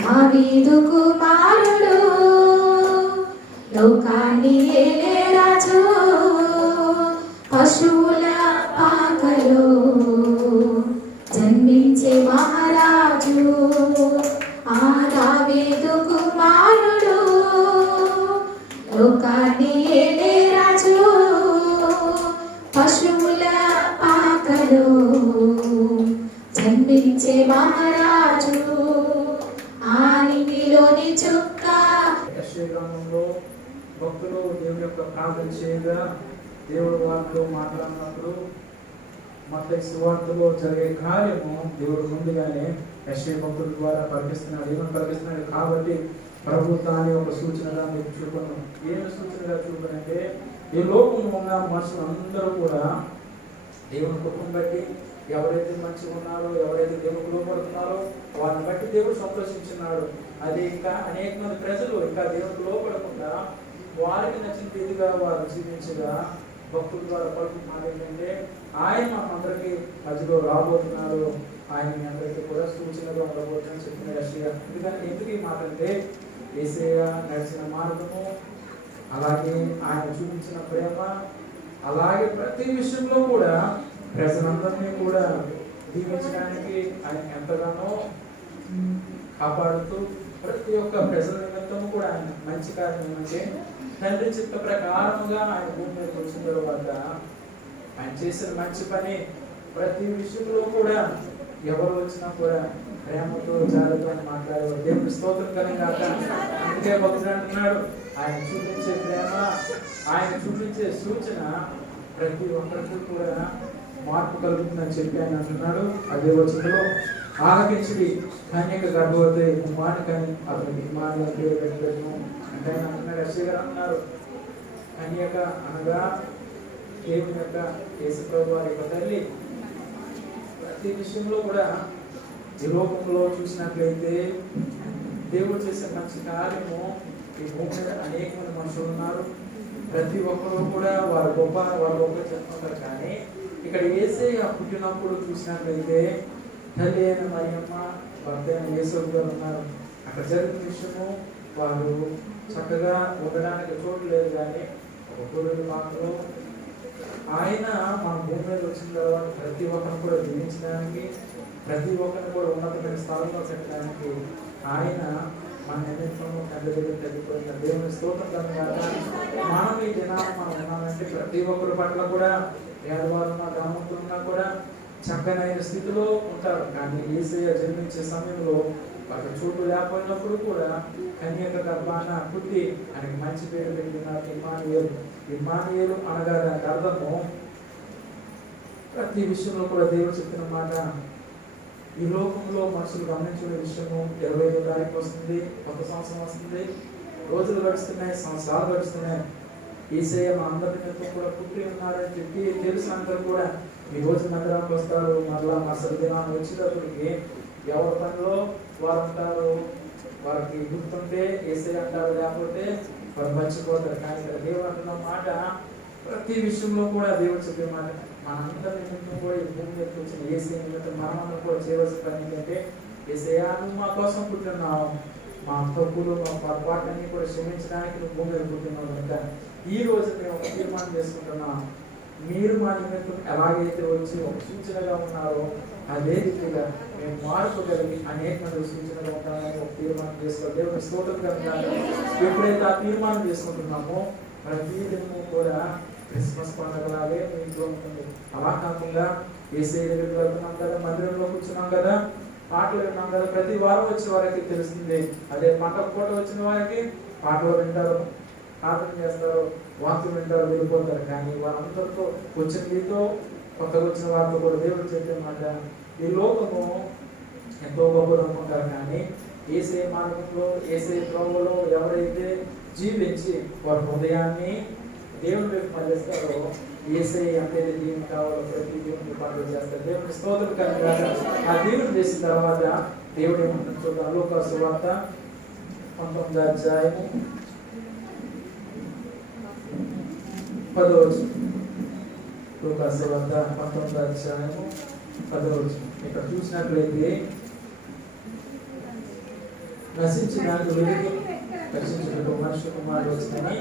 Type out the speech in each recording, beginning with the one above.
దావీదు కుమారుడు లోకాన్ని ఏలే రాజు పశువుల పాకలో జన్మించే మహారాజు ఆ దావీదు కుమారుడు లోకాన్ని ఏలే రాజు పశువుల పాకలో జన్మించే మహారాజు ఆనిలోని చుక్క. గ్రామంలో భక్తులు దేవుని యొక్క ప్రార్థన చేయగా దేవుడు వారితో మాట్లాడినప్పుడు మత్తయి సువార్తలో జరిగే కార్యము దేవుడు ముందుగానే యెషయా భక్తుల ద్వారా ప్రకటిస్తున్నాడు. ఏమని ప్రకటిస్తున్నాడు? కాబట్టి ప్రభు తానే ఒక సూచనగా మీరు చూపను. ఏమి సూచనగా చూపనంటే ఈ లోకంలో ఉన్న మనుషులు అందరూ కూడా దేవుని కృపను బట్టి ఎవరైతే మంచిగా ఉన్నారో, ఎవరైతే దేవునికి లోపడుతున్నారో వారిని బట్టి దేవుడు సంతోషించున్నాడు. అది ఇంకా అనేక మంది ప్రజలు ఇంకా దేవునికి లోపడకుండా వారికి నచ్చిన రీతిగా వారు జీవించగా భక్తుల ద్వారా పలుకుతున్నారు ఏంటంటే ఆయన మనందరికీ మధ్యలో రాబోతున్నారు, ఆయన మీ అందరికీ కూడా సూచనగా ఉండబోతుందని చెప్పిన యెషయా. ఎందుకు ఈ మాట అంటే యేసయ్య నడిచిన మార్గము, అలాగే ఆయన చూపించిన ప్రేమ, అలాగే ప్రతి విషయంలో కూడా ప్రజలందరినీ కూడా దీవించడానికి ఆయన ఎంతగానో కాపాడుతూ ప్రతి ఒక్క ప్రజల నిమిత్తము కూడా ఆయన మంచి కార్యం ఏమంటే తండ్రి చిత్త ప్రకారముగా ఆయన భూమి మీదకి వచ్చిన తర్వాత ఆయన చేసిన మంచి పని ప్రతి విషయంలో కూడా ఎవరు వచ్చినా కూడా ప్రేమతో జాగ్రత్తగా మాట్లాడేవారు. దేవుని స్తోత్రం కలిగాక. అందుకే భక్తుడు అంటున్నాడు ఆయన చూపించే ప్రేమ, ఆయన చూపించే సూచన ప్రతి ఒక్కరికి కూడా మార్పు కలుగుతుందని చెప్పి ఆయన అంటున్నాడు. అదే వచనంలో ఆలకించుడి కన్యక గర్భవతి కుమారునికని అతనికి ఇమ్మానుయేలు పేరు పెట్టబెట్టును అంటే ఆయన అంటున్నాడు. యెషయా గారు అన్నారు కన్యక అనగా దేవుని యొక్క యేసు ప్రభు వారి యొక్క తల్లి. ప్రతి విషయంలో కూడా ఈ లోకంలో చూసినట్లయితే దేవుడు చేసే మంచి కార్యము ఈ భూమి మీద అనేక మంది మనుషులు ఉన్నారు. ప్రతి ఒక్కరు కూడా వారు గొప్ప చెప్తుంటారు. కానీ ఇక్కడ యేసయ్య పుట్టినప్పుడు చూసినట్లయితే తల్లి అయిన మరియమ్మ, భర్త అయిన యేసయ్య గారు ఉన్నారు. అక్కడ జరిగిన విషయము వారు చక్కగా ఉండడానికి చోటు లేదు. కానీ ఒక పురుడు మాత్రం ఆయన మన భూమి మీద వచ్చిన తర్వాత ప్రతి ఒక్కరిని కూడా జీవించడానికి, ప్రతి ఒక్కరిని కూడా ఉన్నతమైన స్థానంలో పెట్టడానికి ఆయన మన నిమిత్తము తండ్రి దగ్గర తగ్గిపోయిన దేవుని స్తోత్రం కనుక మనం ఈ దినాన్ని మనం ఉన్నామంటే ప్రతి ఒక్కరి పట్ల కూడా పేదవాళ్ళు ఉన్న గ్రామంలో ఉన్నా కూడా చక్కనైన స్థితిలో ఉంటారు. కానీ యేసయ్య జన్మించే సమయంలో వాళ్ళ చోటు లేకపోయినప్పుడు కూడా కన్యక గర్భాన పుట్టి ఆయనకి మంచి పేరు పెట్టినారు ఇమ్మానుయేలు. ఇమ్మానుయేలు అనగా దానికి అర్థము ప్రతి విషయంలో కూడా దేవుడు చెప్పిన మాట. ఈ లోకంలో మనుషులు గమనించిన విషయము 25వ తారీఖు వస్తుంది, కొత్త సంవత్సరం వస్తుంది, రోజులు గడుస్తున్నాయి, సంవత్సరాలు గడుస్తున్నాయి. యేసయ్య మా అందరి నిమిత్తం కూడా పుట్టి ఉన్నారని చెప్పి తెలుసు. అందరూ కూడా ఈ రోజు మందిరానికి వస్తారు, మరలా మరుసటి దినాన్ని వచ్చేటప్పటికి ఎవరి పనిలో వారు ఉంటారు. వారికి గుర్తుంటే యేసయ్య అంటారు, లేకపోతే వారు మర్చిపోతారు. కానీ ఇక్కడ దేవుడు అంటున్న మాట ప్రతి విషయంలో కూడా దేవుడు చెప్పే మాట మనందరి నిమిత్తం కూడా ఈ భూమి మీదకి వచ్చిన యేసయ్య నిమిత్తం మనమందరం కూడా చేయవలసిన పని ఏంటంటే యేసయ్య నువ్వు మా కోసం పుట్టినావు, మా తప్పులు మా పొరపాట్లన్నీ కూడా క్షమించడానికి నువ్వు భూమి మీద పుట్టినావు కనుక ఈ రోజు మేము ఒక తీర్మానం చేసుకుంటున్నాం. మీరు మా నిమిత్తం ఎలాగైతే వచ్చి ఒక సూచనగా ఉన్నారో అదే రీతిగా మేము మార్పు కలిగి అనేక మంది సూచనగా ఉంటామని ఒక తీర్మానం చేసుకోవాలి. దేవుని స్తోత్రం కనుక ఎప్పుడైతే ఆ తీర్మానం చేసుకుంటున్నామో ప్రతి దినము కూడా క్రిస్మస్ పండుగలాగే మీ ఇంట్లో ఉంటుంది. అలా కాకుండా యేసయ్య దగ్గరికి వెళ్తున్నాం కదా, మందిరంలో కూర్చున్నాం కదా, పాటలు విన్నాం కదా, ప్రతి వారం వచ్చే వారికి తెలుస్తుంది. అదే పంటకు పూట వచ్చిన వారికి పాటలు వింటారు, ప్రార్థన చేస్తారు, వాక్యం వింటారు, వెళ్ళిపోతారు. కానీ వారందరితో వచ్చిన మీతో కొత్తగా వచ్చిన వారితో కూడా దేవుడు చెప్పే మాట ఈ లోకము ఎంతో గొప్పది అనుకుంటారు. కానీ యేసయ్య మార్గంలో యేసయ్య త్రోవలో ఎవరైతే జీవించి వారి హృదయాన్ని దేవుని వైపు మళ్ళిస్తారో యేసయ్య ఎంతైతే దేవుని కావాలో ప్రతి దేవుని పనులు చేస్తారు. దేవుని స్తోత్రం కనుక ఆ దేవుని చేసిన తర్వాత దేవుడు ఏమంటుంది చూద్దాం. లూకా సువార్త 19వ అధ్యాయము 10వ వచనం. లూకా సువార్త 19వ అధ్యాయము 10వ వచనం. ఇక్కడ చూసినట్లయితే నశించిన వెలుగు రక్షించుటకు మనుష్య కుమారుడు వచ్చిందని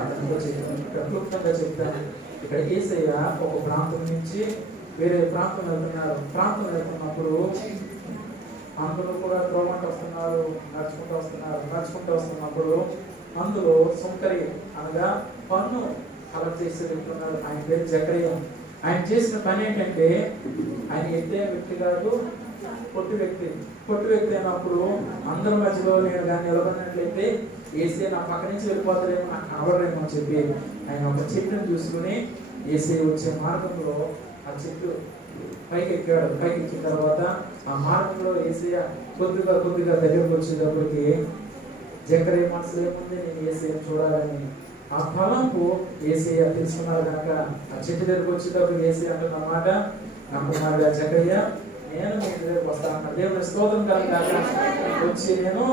అతనితో చెప్తాను. క్లుప్తంగా చెప్తాను. ఇక్కడ యేసయ్య ఒక ప్రాంతం నుంచి వేరే ప్రాంతం వెళ్తున్నప్పుడు అందరూ కూడా త్రోవంట వస్తున్నారు, నడుచుకుంటూ వస్తున్నప్పుడు అందులో సుంకరి అనగా పన్ను కలెక్ట్ చేసే వ్యక్తి ఉన్నారు. ఆయన పేరు జకరియా. ఆయన చేసిన పని ఏంటంటే, ఆయన ఎత్తే వ్యక్తి కాదు, పొట్టు వ్యక్తి అయినప్పుడు అందరి మధ్యలో నేను కానీ నిలబడినట్లయితే యేసయ్య నా పక్క నుంచి వెళ్ళిపోతారేమో, నాకు కనబడరేమో అని చెప్పి ఆయన ఒక చెట్టును చూసుకుని యేసయ్య వచ్చే మార్గంలో ఆ చెట్టు పైకి ఎక్కిన తర్వాత ఆ మార్గంలో యేసయ్య కొద్దిగా దగ్గరకు వచ్చేటప్పటికి జకరియా మనసులో ఏముంది, నేను యేసయ్యను చూడాలని. ఆ ఫలంపు యేసయ్య తెలుసుకున్నారు కనుక ఆ చెట్టు దగ్గరకు వచ్చేటప్పుడు యేసయ్య అంటున్నమాట, నా కుమారుడా జకరియా, నేను మీ దగ్గరకు వస్తాను. దేవుని స్తోత్రం కలగాక వచ్చి నేను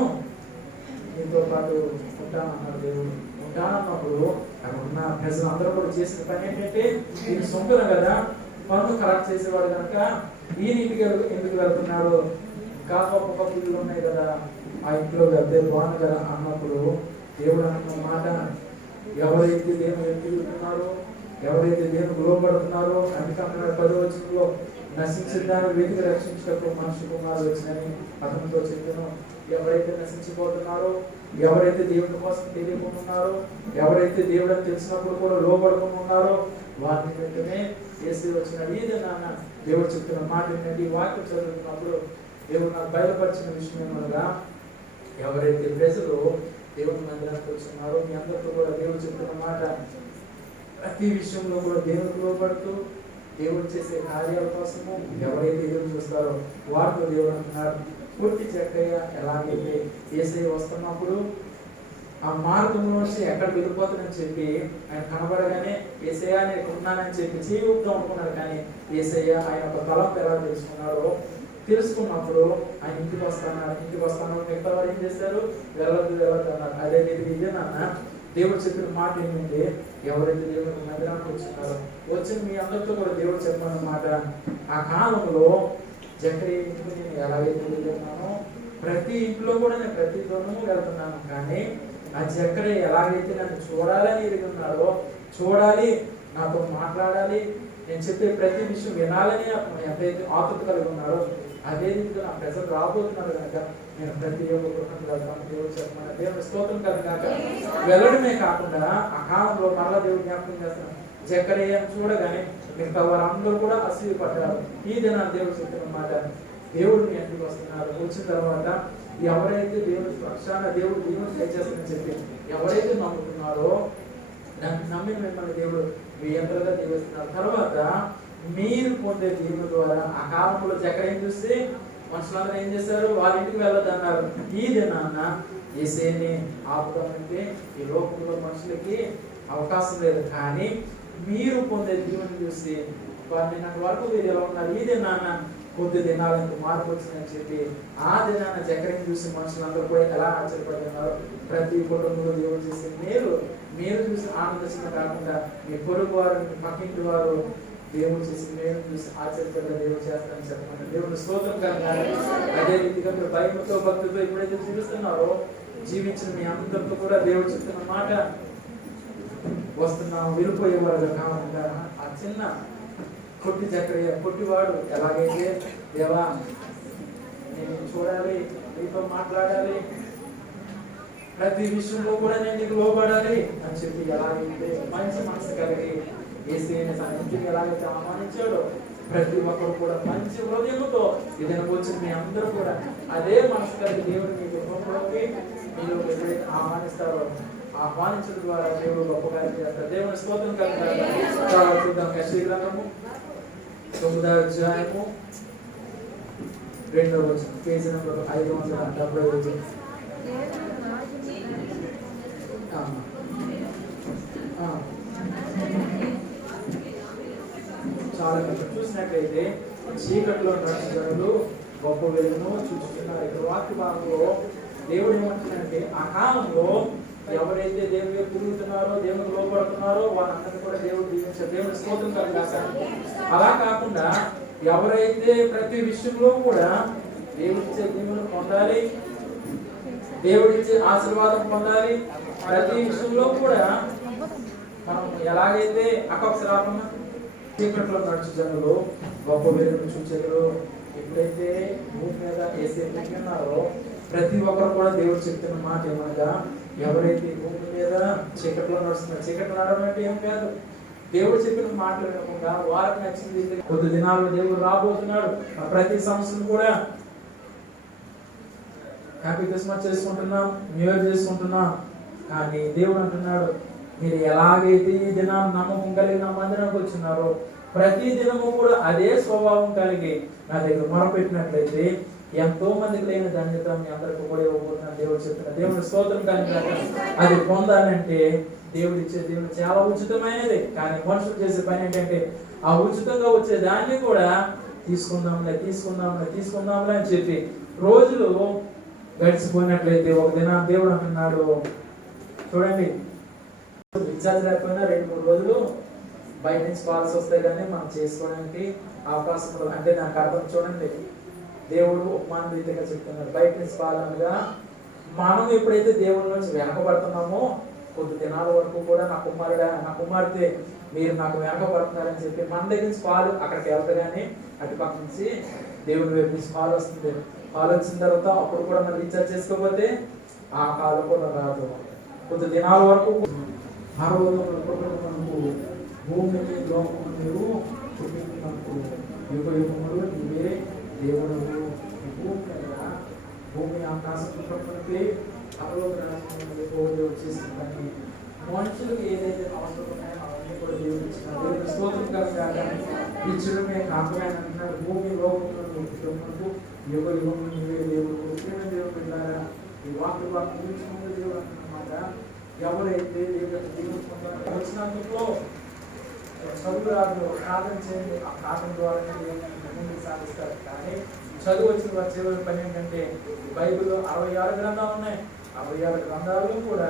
నీతో పాటు ఉంటానన్నాడు. దేవుడు ఉంటానన్నప్పుడు అక్కడ ఉన్న ప్రజలు అందరూ కూడా చేసిన పని ఏంటంటే, ఈయన సొంతం కదా, పన్ను కలెక్ట్ చేసేవాడు కనుక ఈయన ఇంటికి ఎందుకు వెళ్తున్నాడు, ఇంకా గొప్ప ఇల్లు ఉన్నాయి కదా, ఆ ఇంట్లో వెళ్తే బాగుంది కదా అన్నప్పుడు దేవుడు అన్న మాట, ఎవరైతే దేవుని వెళ్తున్నారో, ఎవరైతే దేవునికి లోబడుతున్నారో, అందుకన్నా 10వ వచనంలో నశించిన దాన్ని వెతికి రక్షించటప్పుడు మనుష్య కుమారుడు వచ్చినని అతనితో చెప్పాను. ఎవరైతే నశించిపోతున్నారో, ఎవరైతే దేవుని కోసం తెలియకుంటున్నారో, ఎవరైతే దేవుడు తెలిసినప్పుడు కూడా లోబడుకుని ఉన్నారో వారిని వెంటనే యేసయ్య వచ్చినాడు. ఇదే నాన్న దేవుడు చెప్తున్న మాట ఏంటంటే, ఈ వాక్యం చదువుతున్నప్పుడు దేవుడు నాకు బయలుపరిచిన విషయం ఏమనగా, ఎవరైతే ప్రజలు దేవుని మందిరానికి వచ్చినారో, మీ అందరితో కూడా దేవుడు చెప్తున్న మాట, ప్రతి విషయంలో కూడా దేవునికి లోబడుతూ దేవుడు చేసే కార్యాల కోసము ఎవరైతే ఎదురు చూస్తారో వారితో దేవుడు అంటున్నారు. పూర్తి చక్కగా ఎలాగైతే యేసయ్య వస్తున్నప్పుడు ఆ మార్గంలో నుంచి ఎక్కడ వెళ్ళిపోతుందని చెప్పి ఆయన కనబడగానే యేసయ్య నేను ఉన్నానని చెప్పి చేయొద్దాం అనుకున్నాడు. కానీ యేసయ్య ఆయన ఒక తలంపు ఎలా తెలుసుకున్నారో, తెలుసుకున్నప్పుడు ఆయన ఇంటికి వస్తాను మిగతా వారు ఏం చేస్తారు, వెళ్ళొద్దు అన్నారు. అదే ఇదే నాన్న దేవుడు చెప్పిన మాట ఏంటంటే, ఎవరైతే దేవుడికి మందిరానికి వచ్చినారో, వచ్చిన మీ అందరితో కూడా దేవుడు చెప్పాలన్నమాట, ఆ కాలంలో జకరియా ఇంటికి నేను ఎలాగైతే వెళ్ళానో ప్రతి ఇంట్లో కూడా నేను ప్రతి దూరము వెళ్తున్నాను. కానీ ఆ జకరియా ఎలాగైతే నన్ను చూడాలని ఎరిగి ఉన్నారో, చూడాలి, నాతో మాట్లాడాలి, నేను చెప్పే ప్రతి విషయం వినాలని ఎంతైతే ఆతృత కలిగి ఉన్నారో, అదే రీతిగా నా ప్రజలు రాబోతున్నారు కనుక నేను ప్రతి ఒక్కరు వెళ్తాను. దేవుడు చెప్పమని దేవుని స్తోత్రం కనుక వెళ్ళడమే కాకుండా ఆ కాలంలో మరలా దేవుడు జ్ఞాపకం చేస్తున్నాను. జకరియను చూడగానే మిగతా వారందరూ కూడా అసూయపడ్డారు. ఈ దినాన్ని దేవుడు చెప్పిన మాట, దేవుడు మీ ఇంటికి వస్తున్నారు. వచ్చిన తర్వాత ఎవరైతే దేవుడి పక్షాన దేవుడు దేవుని దయచేస్తానని చెప్పి ఎవరైతే నమ్ముతున్నారో, నమ్మిన మిమ్మల్ని దేవుడు మీ ఎంతగా దీవిస్తున్నారు. తర్వాత మీరు పొందే దీవుల ద్వారా ఆ కాలంలో జకరియను చూసి మనుషులందరూ ఏం చేశారు, వాళ్ళ ఇంటికి వెళ్ళొద్దన్నారు. ఈ దినాన్న యేసయ్యని ఆపుదామంటే ఈ లోకంలో మనుషులకి అవకాశం లేదు. కానీ మీరు పొందే దీవుని చూసి వారిని నాకు వరకు మీరు ఎలా ఉన్నారు, ఈ దినాన్న కొద్ది దినాలు ఇంత మార్పు వచ్చిందని చెప్పి ఆ దినాన్న జకరియను చూసి మనుషులందరూ కూడా ఎలా ఆశ్చర్యపడుతున్నారు. ప్రతి కుటుంబంలో దేవుడు చేసే మీరు చూసి ఆనందించిన కాకుండా మీ పొరుగు వారు, మీ పక్కింటి వారు దేవుడు చేసి మేము చూసి ఆశ్చర్యపడ్డ దేవుడు చేస్తానని చెప్పండి. దేవుడు స్తోత్రం కనుక అదే రీతిగా మీరు భయంతో భక్తితో ఎప్పుడైతే జీవిస్తున్నారో, జీవించిన మీ అందరితో కూడా దేవుడు చెప్తున్న మాట, వస్తున్నాం వెళ్ళిపోయేవారు కాకుండా ఆ చిన్న కొట్టి జకరియా కొట్టివాడు ఎలాగైతే, దేవా నేను చూడాలి, నీతో మాట్లాడాలి, ప్రతి విషయంలో కూడా నేను నీకు లోబడాలి అని చెప్పి ఎలాగైతే మంచి మనసు కలిగి యేసయ్యని తన ఇంటికి ఎలాగైతే ఆహ్వానించాడో, ప్రతి ఒక్కరు కూడా మంచి హృదయంతో ఏదైనా వచ్చిన మీ అందరూ కూడా అదే మనసు కలిగి దేవుడు మీ గృహంలోకి మీరు ఎప్పుడైతే ఆహ్వానిస్తారో, ఆహ్వానించడం ద్వారా దేవుడు గొప్ప కార్యం చేస్తారు. దేవుని స్తోత్రం కలుగుతారు. చూద్దాం యెషయా గ్రంథము 9వ అధ్యాయము 2వ వచనం, పేజీ నంబర్ 575. చాలా చూసినట్లయితే చీకట్లో నడుచులు గొప్ప వెలుగును చూస్తున్నారు. ఇక్కడ వాక్య భాగంలో దేవుడు ఏమంటున్నాడంటే, ఆ కాలంలో ఎవరైతే దేవుడికి తిరుగుతున్నారో, దేవుడికి లోపడుతున్నారో వాళ్ళందరినీ కూడా దేవుడు దీవించారు. దేవుడి స్తోత్రం కలుగుతారు. అలా కాకుండా ఎవరైతే ప్రతి విషయంలో కూడా దేవుడిచ్చే దీవులను పొందాలి, దేవుడిచ్చే ఆశీర్వాదం పొందాలి. ప్రతి విషయంలో కూడా మనం ఎలాగైతే అపక్షరాపణ చీకట్లో నడుచు జనులు గొప్ప వెలుగును చూచెదరు. ఎప్పుడైతే భూమి మీద ఏసే ఉన్నారో ప్రతి ఒక్కరు కూడా దేవుడు చెప్తున్న మాట ఏమనగా, ఎవరైతే భూమి మీద చీకట్లో నడుస్తున్నారు, చీకట్లో నడవడం అంటే ఏం కాదు, దేవుడు చెప్పిన మాటలు వినకుండా వారికి నచ్చింది కొద్ది దినాల్లో దేవుడు రాబోతున్నాడు. ప్రతి సంవత్సరం కూడా హ్యాపీ క్రిస్మస్ చేసుకుంటున్నాం, న్యూ ఇయర్ చేసుకుంటున్నాం. కానీ దేవుడు అంటున్నాడు, మీరు ఎలాగైతే ఈ దినాన్ని నమ్మకం కలిగి నా మందిరానికి వచ్చినారో ప్రతి దినము కూడా అదే స్వభావం కలిగి నా దగ్గర మొరపెట్టినట్లయితే ఎంతో మందికి లేని ధన్యత మీ అందరికీ కూడా ఇవ్వబోతున్నాను దేవుడు చెప్తున్నారు. దేవుడి స్తోత్రం కానీ అది పొందాలంటే దేవుడు ఇచ్చే దేవుడు చాలా ఉచితమైనది. కానీ మనుషులు చేసే పని ఏంటంటే ఆ ఉచితంగా వచ్చే దాన్ని కూడా తీసుకుందాంలే అని చెప్పి రోజులు గడిచిపోయినట్లయితే ఒక దినం దేవుడు అంటున్నాడు, చూడండి రీఛార్జ్ లేకపోయినా 2-3 రోజులు బయట నుంచి కాల్స్ వస్తాయి కానీ మనం చేసుకోవడానికి అవకాశం ఉండదు. అంటే నాకు అర్థం చూడండి, దేవుడు ఉపమాన రీతిగా చెప్తున్నాడు. బయట నుంచి పాలనగా మనం ఎప్పుడైతే దేవుడి నుంచి వెనకబడుతున్నామో కొద్ది దినాల వరకు కూడా నా కుమార్తె మీరు నాకు వెనకబడుతున్నారని చెప్పి మన దగ్గర నుంచి పాలు అక్కడికి వెళ్తాగానే అటుపక్క నుంచి దేవుడి వైపు నుంచి పాలు వస్తుంది. పాలు వచ్చిన తర్వాత అప్పుడు కూడా మనం రీఛార్జ్ చేసుకోకపోతే ఆ కాలు కూడా రాదు. కొద్ది దినాల వరకు మనకు భూమిని లోకము నీవు చూపించినప్పుడు యుగములు నీవే దేవుడు. భూమి ఆకాశం ప్రకృతి దేవుడు చేస్తుందని మనుషులకు ఏదైతే అవసరం ఉన్నాయో అవన్నీ కూడా దేవుడు ఇచ్చినారు. దేవుడు స్తోత్రం కలగాలి ఇచ్చడమే కాకుండా అంటున్నాడు, భూమి లోకములు యుగము నీవే దేవుడు. దేవుడు వెళ్ళారా ఈ వాక్య గురించి ముందు దేవుడు అంటున్నమాట. ఎవరైతే వచ్చినందుకు చదువు రాదు ప్రార్థన చేయండి, ఆ ప్రార్థన ద్వారా ముందుకు సాధిస్తారు. కానీ చదువు వచ్చిన వారి చివరి పని ఏంటంటే బైబిల్లో 66 గ్రంథాలు ఉన్నాయి. 66 గ్రంథాలు కూడా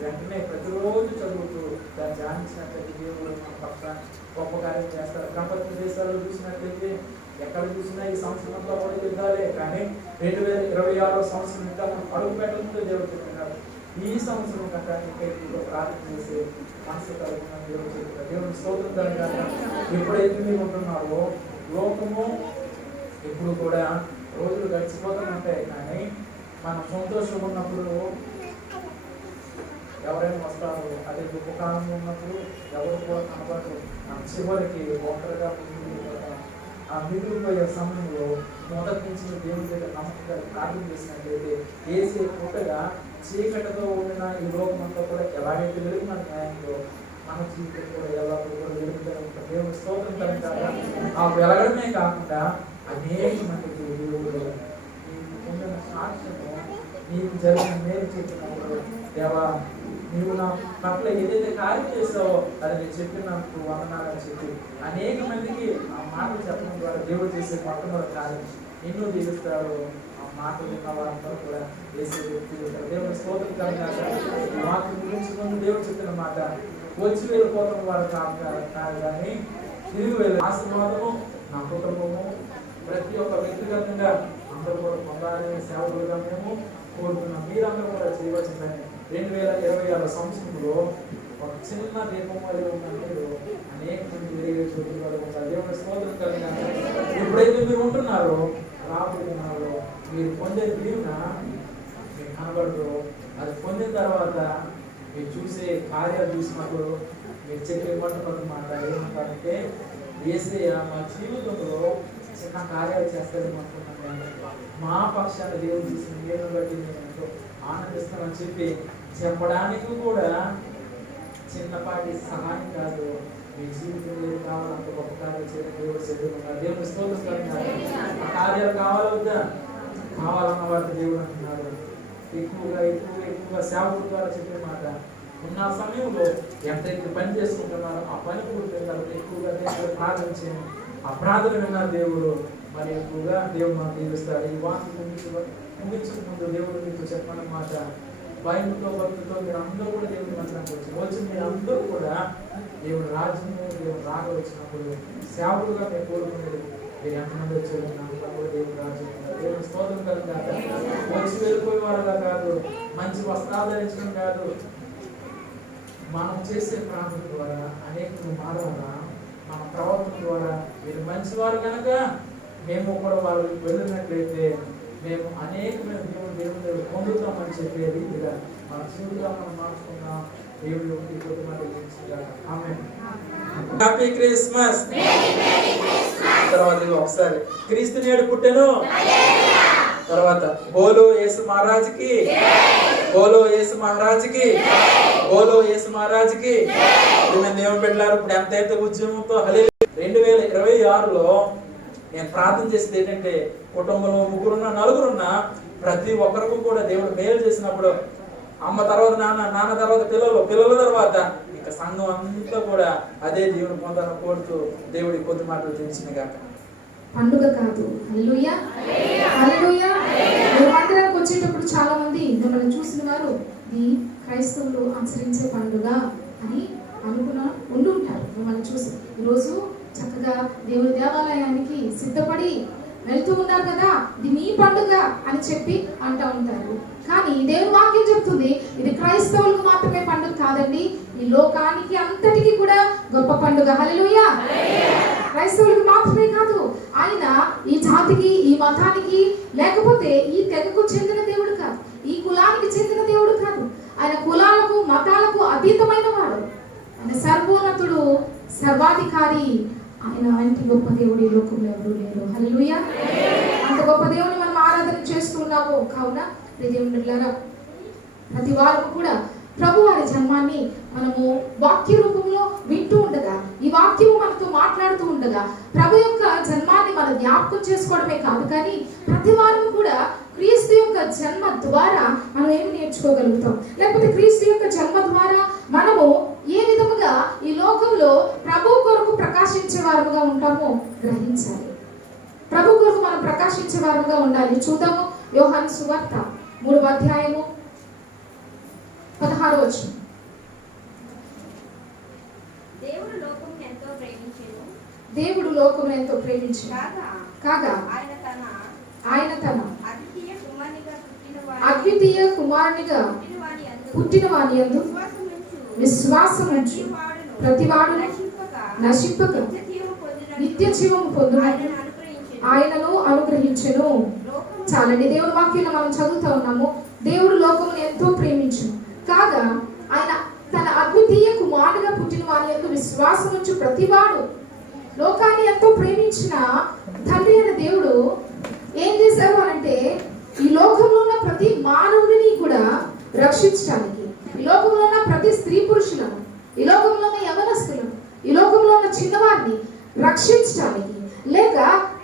వెంటనే ప్రతిరోజు చదువుతూ దాన్ని ధ్యానించినట్లయితే దేవుడు మన పక్షాన్ని గొప్ప కార్యం చేస్తారు. ప్రపంచ దేశాల్లో చూసినట్లయితే ఎక్కడ చూసినా ఈ సంవత్సరం అంతా కూడా యుద్ధాలే. కానీ 2026 సంవత్సరం ఇంకా మనం అడుగు పెట్టడంతో దేవుడు చెప్తున్నారు, ఈ సంవత్సరం కంటే ఇంకా ప్రార్థన చేసే మనసు కలుగుతున్న దేవుడు చెప్తున్నారు. దేవుని స్తోత్రం కలగాలి. ఎప్పుడైతే మీరు ఉంటున్నారో లోకము ఎప్పుడు కూడా రోజులు గడిచిపోతూ ఉంటాయి. కానీ మనం సంతోషంగా ఉన్నప్పుడు ఎవరైనా వస్తారు, అదే దుఃఖకాలంలో ఉన్నప్పుడు ఎవరు కూడా కనబడరు. చివరికి ఒక్కరిగా ఆ మిగిలిపోయే సమయంలో మొదటి నుంచి దేవుడి దగ్గర నమ్మకంగా ప్రార్థన చేసినట్లయితే ఏసే పుట్టగా చీకటితో ఉండిన ఈ లోకం అంతా కూడా ఎలాగైతే వెలుగు మన న్యాయంలో మన జీవితం కూడా ఎల్లప్పుడూ కూడా వెలుగుతూనే ఉంటుంది. దేవుడి స్తోత్రం కలగాలి. ఆ వెలగడమే కాకుండా అనేక మందికి దేవుడు నీకు పొందిన సాక్ష్యము, నీకు జరిగిన మేలు చెప్పినప్పుడు దేవా నీవు నా పట్ల ఏదైతే కార్యం చేసావో అది నేను చెప్పినప్పుడు వందనాలని చెప్పి అనేక మందికి ఆ మాటలు చెప్పడం ద్వారా దేవుడు చేసే మొట్టమొదటి కార్యం ఎన్నో దీవిస్తాడు. ఆ మాటలు విన్న వారందరూ కూడా వేసే వ్యక్తి దేవుడు స్తోత్రం కలగాలి. ఈ వాక్యం గురించి ముందు దేవుడు చెప్పిన మాట, వచ్చి వెళ్ళిపోతున్న వారు కాదు కానీ తిరిగి వెళ్ళే ఆశీర్వాదము నా కుటుంబము ప్రతి ఒక్క వ్యక్తిగతంగా అందరూ కూడా పొందాలని సేవకులుగా మేము కోరుతున్నాం. మీరందరూ కూడా చేయవలసిందని 2026 సంవత్సరంలో ఒక చిన్న దీపం వల్ల ఉందంటే అనేక మంది వేరే చోట్ల ఉంటారు. దేవుని స్తోత్రం కలిగిన ఎప్పుడైతే మీరు ఉంటున్నారో రాబోతున్నారో మీరు పొందే దీవెన మీకు కనబడదు. అది పొందిన తర్వాత మీరు చూసే కార్యాలు చూసినప్పుడు మీరు చెప్పే మాట ఏమంటారంటే యేసయ్య మా జీవితంలో చిన్న కార్యాలు చేస్తారని అనుకుంటున్నాను, మా పక్షాన దేవుడు చేసిన మేలు బట్టి నేను ఎంతో ఆనందిస్తానని చెప్పి చెప్పడానికి కూడా చిన్నపాటి సహాయం కాదు. మీ జీవితం ఏది కావాలంటే గొప్ప కార్యాలు చేయడం దేవుడు చదువుతున్నారు. దేవుడు స్తోత్రం. ఆ కార్యాలు కావాలా వద్దా? కావాలన్న వారికి దేవుడు అంటున్నారు. ఎక్కువగా సేవకుల ద్వారా చెప్పే మాట, ఉన్న సమయంలో ఎంతైతే పని చేసుకుంటున్నారో ఆ పని పూర్తిగా ఎక్కువగా దేవుడు ప్రార్థన చేయండి. ఆ ప్రార్థన విన్నారు దేవుడు మరి ఎక్కువగా దేవుడు మనం దీవిస్తాడు. ఈ వాక్యం ముగించక ముందు దేవుడు మీకు చెప్పనమాట, భయంతో భక్తితో మీరు అందరూ కూడా దేవుడి మందిరానికి వచ్చి మీరు అందరూ కూడా దేవుడు రాజ్యము దేవుడు రాగ వచ్చినప్పుడు సేవకులుగా మేము కోరుకునేది మీరు ఎంతమంది వచ్చారు నాకు దేవుడు రాజ్యం దేవుని స్తోత్రం కలుగుగాక. వచ్చి వెళ్ళిపోయే వారుగా కాదు, మంచి వస్త్రాలు ధరించడం కాదు, మనం చేసే ప్రార్థన ద్వారా అనేకులు మారాలా, మన ప్రవర్తన ద్వారా వీరు మంచివారు కనుక మేము కూడా వాళ్ళకి వెళ్ళినట్లయితే మేము అనేకమైన దేవుని పొందుతామని చెప్పే రీతిగా మన జీవితంగా మనం మార్చుకున్నాం. దేవుడు ఈ కొద్ది ఆమేన్. Happy Christmas. తర్వాత ఒకసారి క్రీస్తు నేడు పుట్టెను. తర్వాత బోలో యేసు మహారాజుకి, బోలో యేసు మహారాజుకి, బోలో యేసు మహారాజుకి. దేవుని బిడ్డలారు, ఇప్పుడు ఎంతైతే ఉద్యమంతో 2026లో నేను ప్రార్థన చేసేది ఏంటంటే, కుటుంబంలో ముగ్గురున్నా నలుగురున్నా ప్రతి ఒక్కరికి కూడా దేవుడు మేలు చేసినప్పుడు, అమ్మ తర్వాత నాన్న, నాన్న తర్వాత పిల్లలు, పిల్లల తర్వాత ఇంకా సంఘం అంతా కూడా అదే దేవుని పొందాలని కోరుతూ దేవుడి కొద్ది మాటలు తెలిసిన గాక. పండుగ కాదు. హల్లెలూయా, హల్లెలూయా. మందిరానికి వచ్చేటప్పుడు చాలా మంది మిమ్మల్ని చూసిన వారు ఇది క్రైస్తవులు ఆచరించే పండుగ అని ఉండుంటారు. మిమ్మల్ని చూసి ఈరోజు చక్కగా దేవుని దేవాలయానికి సిద్ధపడి వెళ్తూ ఉన్నారు కదా, ఇది మీ పండుగ అని చెప్పి అంటూ ఉంటారు. కానీ దేవుని వాక్యం చెప్తుంది ఇది క్రైస్తవులకు మాత్రమే పండుగ కాదండి, ఈ లోకానికి అంతటికి కూడా గొప్ప పండుగ. హల్లెలూయా. క్రైస్తవులకు మాత్రమే కాదు, ఆయన ఈ జాతికి, ఈ మతానికి, లేకపోతే ఈ తెగకు చెందిన దేవుడు కాదు, ఈ కులానికి చెందిన దేవుడు కాదు. ఆయన కులాలకు మతాలకు అతీతమైన వాడు. ఆయన సర్వోన్నతుడు, సర్వాధికారి. ఆయన అంటి గొప్ప దేవుడు ఈ లోకంలో ఎవరు లేరు. హల్లెలూయా. అంత గొప్ప దేవుని మనం ఆరాధన చేస్తున్నాము. కావున దేవునిలారా, ప్రతి వారము కూడా ప్రభు వారి జన్మాన్ని మనము వాక్య రూపంలో వింటూ ఉండగా, ఈ వాక్యము మనతో మాట్లాడుతూ ఉండగా ప్రభు యొక్క జన్మాన్ని మనం జ్ఞాపకం చేసుకోవడమే కాదు, కానీ ప్రతి వారము కూడా క్రీస్తు యొక్క జన్మ ద్వారా మనం ఏమి నేర్చుకోగలుగుతాం, లేకపోతే క్రీస్తు యొక్క జన్మ ద్వారా మనము ఏ విధముగా ఈ లోకంలో ప్రభు కొరకు ప్రకాశించే వారుగా ఉంటామో గ్రహించాలి. ప్రభు కొరకు మనం ప్రకాశించే వారుగా ఉండాలి. చూద్దాము యోహాను సువార్త 3వ అధ్యాయము 16వ వచనం. దేవుడు లోకమును ఎంతో ప్రేమించెను, దేవుడు లోకమును ఎంతో ప్రేమించెను కాగా ఆయన తన అద్వితీయ కుమారునిగా పుట్టిన వాని యందు విశ్వాసముంచు ప్రతివాడును నశింపక నిత్య జీవము పొందునట్లు ఆయనను అనుగ్రహించెను. చాలండి, దేవుని వాక్యాన్ని మనం చదువుతా ఉన్నాము. దేవుడు లోకమును ఎంతో ప్రేమించెను కాగా ఆయన తన అద్వితీయ కుమారునిగా పుట్టిన వాని యందు విశ్వాసముంచు ప్రతివాడు. లోకాన్ని ఎంతో ప్రేమించిన తండ్రి అయిన దేవుడు ఏం చేశారు అంటే, ఈ లోకంలో ఉన్న ప్రతి మానవుడిని కూడా రక్షించడానికి, ఈ లోకంలో ఉన్న ప్రతి స్త్రీ పురుషులను, ఈ లోకంలో ఉన్న యవనస్తులను, ఈ లోకంలో ఉన్న చిన్నవారిని రక్షించడానికి, లేక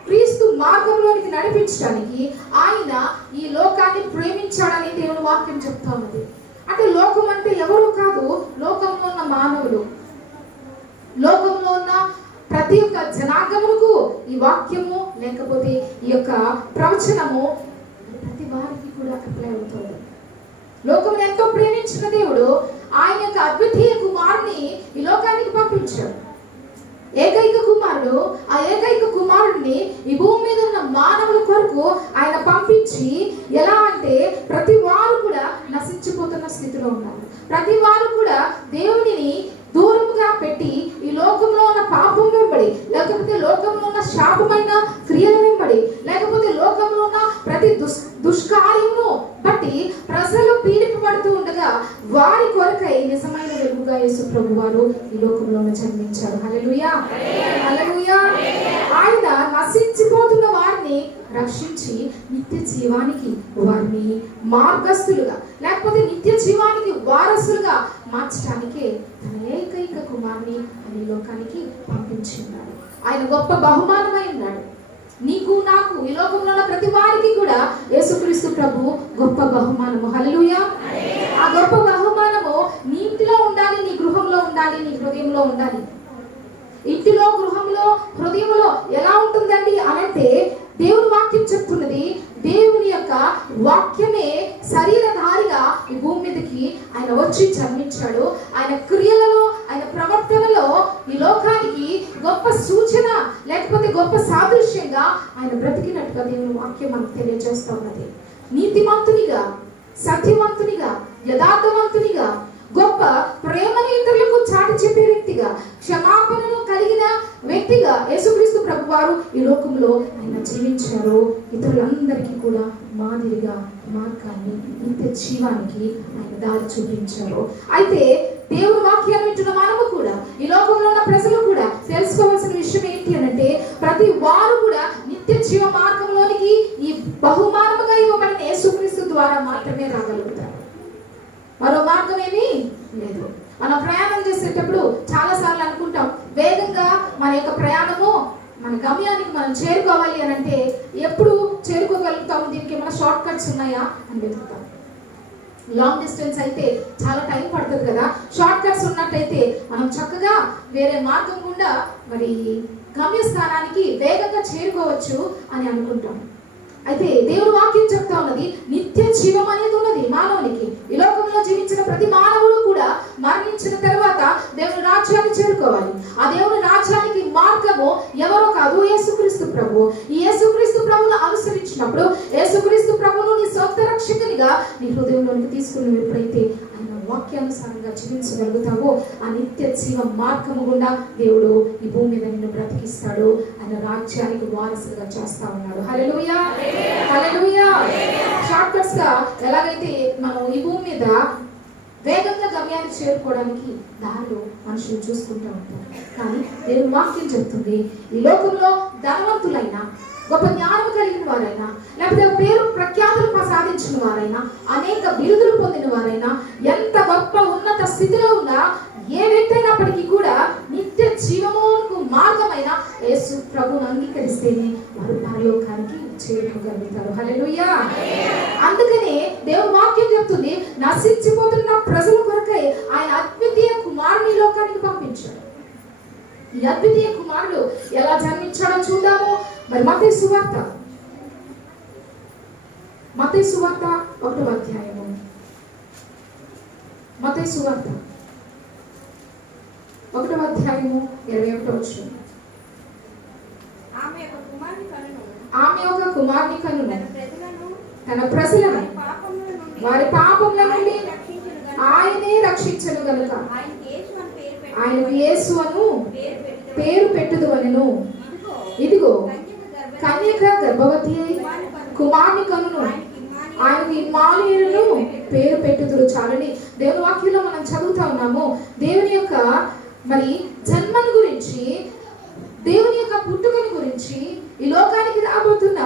క్రీస్తు మార్గంలోనికి నడిపించడానికి ఆయన ఈ లోకాన్ని ప్రేమించాడని దేవుని వాక్యం చెప్తా ఉన్నది. అంటే లోకం అంటే ఎవరు కాదు, లోకంలో ఉన్న మానవులు, లోకంలో ఉన్న ప్రతి ఒక్క జనాంగములకు ఈ వాక్యము లేకపోతే ఈ యొక్క ప్రవచనము ప్రతి వారికి కూడా అప్లై అవుతుంది. లోకమును ఎంతో ప్రేమించిన దేవుడు ఆయన యొక్క అద్వితీయ కుమారుని ఈ లోకానికి పంపించాడు. ఏకైక కుమారుడు, ఆ ఏకైక కుమారుడిని ఈ భూమి మీద ఉన్న మానవుల కొరకు ఆయన పంపించి, ఎలా అంటే ప్రతి వారు కూడా నశించిపోతున్న స్థితిలో ఉన్నారు. ప్రతి వారు కూడా దేవునిని దూరముగా పెట్టి ఈ లోకంలో ఉన్న పాపం వెంబడి, లేకపోతే లోకంలో ఉన్న శాపమైన క్రియల వెంబడి, లేకపోతే లోకంలో ఉన్న ప్రతి దుష్కార్యమును బట్టి ప్రజలు పీడింపబడుతూ ఉండగా వారి కొరకై నిజమైన వెలుగుగా యేసు ప్రభు వారు ఈ లోకంలో జన్మించారు. హల్లెలూయా, హల్లెలూయా. ఆయన నశించిపోతున్న వారిని రక్షించి నిత్య జీవానికి వారిని మార్గస్థులుగా, లేకపోతే నిత్య జీవానికి వారసులుగా మార్చడానికే తన ఏకైక కుమారుని ఈ లోకానికి పంపించున్నాడు. ఆయన గొప్ప బహుమానమై ఉన్నాడు. నీకు నాకు ఈ లోకంలో ఉన్న ప్రతి వారికి కూడా యేసుక్రీస్తు ప్రభు గొప్ప బహుమానము. హల్లెలూయా. ఆ గొప్ప బహుమానము నీ ఇంటిలో ఉండాలి, నీ గృహంలో ఉండాలి, నీ హృదయంలో ఉండాలి. ఇంటిలో, గృహంలో, హృదయంలో ఎలా ఉంటుందండి అనంటే దేవుని వాక్యం చెప్తున్నది, దేవుని యొక్క వాక్యమే శరీరధారిగా ఈ భూమి మీదకి ఆయన వచ్చి జన్మించాడు. ఆయన క్రియలలో, ఆయన ప్రవర్తనలో ఈ లోకానికి గొప్ప సూచన లేకపోతే గొప్ప సాదృశ్యంగా ఆయన బ్రతికినట్టుగా దేవుని వాక్యం మనకు తెలియజేస్తూ ఉన్నది. నీతిమంతునిగా, సత్యవంతునిగా, యథార్థవంతునిగా, గొప్ప ప్రేమను ఇతరులకు చాటి చెప్పే వ్యక్తిగా, క్షమాపణను కలిగిన వ్యక్తిగా యేసుక్రీస్తు ప్రభువారు ఈ లోకంలో ఆయన జీవించారు. ఇతరులందరికీ కూడా మాదిరిగా మార్గాన్ని, నిత్య జీవానికి ఆయన దారి చూపించారు. అయితే దేవుని వాక్యాన్ని వింటున్న మనము కూడా, ఈ లోకంలో ఉన్న ప్రజలు కూడా తెలుసుకోవాల్సిన విషయం ఏంటి అనంటే, ప్రతి వారు కూడా నిత్య జీవ మార్గంలోనికి ఈ బహుమానముగా ఇవ్వబడిన యేసుక్రీస్తు ద్వారా మాత్రమే రాగలుగుతారు. మరో మార్గం ఏమీ లేదు. మనం ప్రయాణం చేసేటప్పుడు చాలా సార్లు అనుకుంటాం, వేగంగా మన యొక్క ప్రయాణము మన గమ్యానికి మనం చేరుకోవాలి అని అంటే ఎప్పుడు చేరుకోగలుగుతాం, దీనికి ఏమైనా షార్ట్ కట్స్ ఉన్నాయా అని వెతుకుతాం. లాంగ్ డిస్టెన్స్ అయితే చాలా టైం పడుతుంది కదా. షార్ట్ కట్స్ ఉన్నట్టయితే మనం చక్కగా వేరే మార్గం గుండా మరి గమ్యస్థానానికి వేగంగా చేరుకోవచ్చు అని అనుకుంటాం. అయితే దేవుడు వాక్యం చెప్తా ఉన్నది, నిత్య జీవం అనేది ఉన్నది మానవునికి. ఈ లోకంలో జీవించిన ప్రతి మానవుడు కూడా మరణించిన తర్వాత దేవుని రాజ్యాన్ని చేరుకోవాలి. ఆ దేవుని రాజ్యానికి మార్గము ఎవరో కాదు, యేసుక్రీస్తు ప్రభు. ఈ యేసుక్రీస్తు ప్రభువును అనుసరించినప్పుడు, యేసుక్రీస్తు ప్రభువును నీ సొంత రక్షకునిగా నీ హృదయంలోనికి తీసుకుని ఎప్పుడైతే ఆయన వాక్యానుసారంగా జీవించగలుగుతావో, ఆ నిత్య జీవ మార్గము గుండా దేవుడు ఈ భూమి మీద నిన్ను బ్రతికిస్తాడు. ఆయన రాజ్యానికి వారసుగా చేస్తా ఉన్నాడు. హల్లెలూయా, హల్లెలూయా. షార్ట్ కట్స్ గా ఎలాగైతే మనం ఈ భూమి మీద వేగంగా గమ్యాన్ని చేరుకోవడానికి దారిలో మనుషులు చూసుకుంటూ ఉంటారు. కానీ దేవుని వాక్యం చెప్తుంది, ఈ లోకంలో ధనవంతులైన, గొప్ప జ్ఞానం కలిగిన వారైనా, లేకపోతే పేరు ప్రఖ్యాతులు సాధించిన వారైనా, అనేక బిరుదులు పొందిన వారైనా, ఎంత గొప్ప ఉన్నత స్థితిలో ఉన్నా ఏ వ్యక్తి అయినప్పటికీ కూడా నిత్య జీవముకు మార్గమైన యేసు ప్రభువును అంగీకరిస్తేనే వారు పరలోకానికి చేరుకోగలుగుతారు. హల్లెలూయా. అందుకనే దేవుని వాక్యం చెప్తుంది, నశించిపోతున్న ప్రజల కొరకై ఆయన అద్వితీయ కుమారుని లోకానికి పంపించాడు. ఈ అద్వితీయ కుమారుడు ఎలా జన్మించాడో చూద్దాము. మరి మత్తయి సువార్త 1వ అధ్యాయము, మత్తయి సువార్త 1వ అధ్యాయము 21వ వచనం. ఆమె ఒక కుమారుని కనును తన ప్రజలను వారి పాపముల నుండి ఆయనే రక్షించను గనుక ఆయనకు యేసు అను పేరు పెట్టుదు అనెను. ఇదిగో కన్యక గర్భవతి అయి కుమారుని కనును, ఆయనకు ఇమ్మానుయేలును పేరు పెట్టుదురు. చాలని దేవుని వాక్యంలో మనం చదువుతా ఉన్నాము. దేవుని యొక్క మరి జన్మను గురించి, దేవుని యొక్క పుట్టుకని గురించి, ఈ లోకానికి రాబోతున్న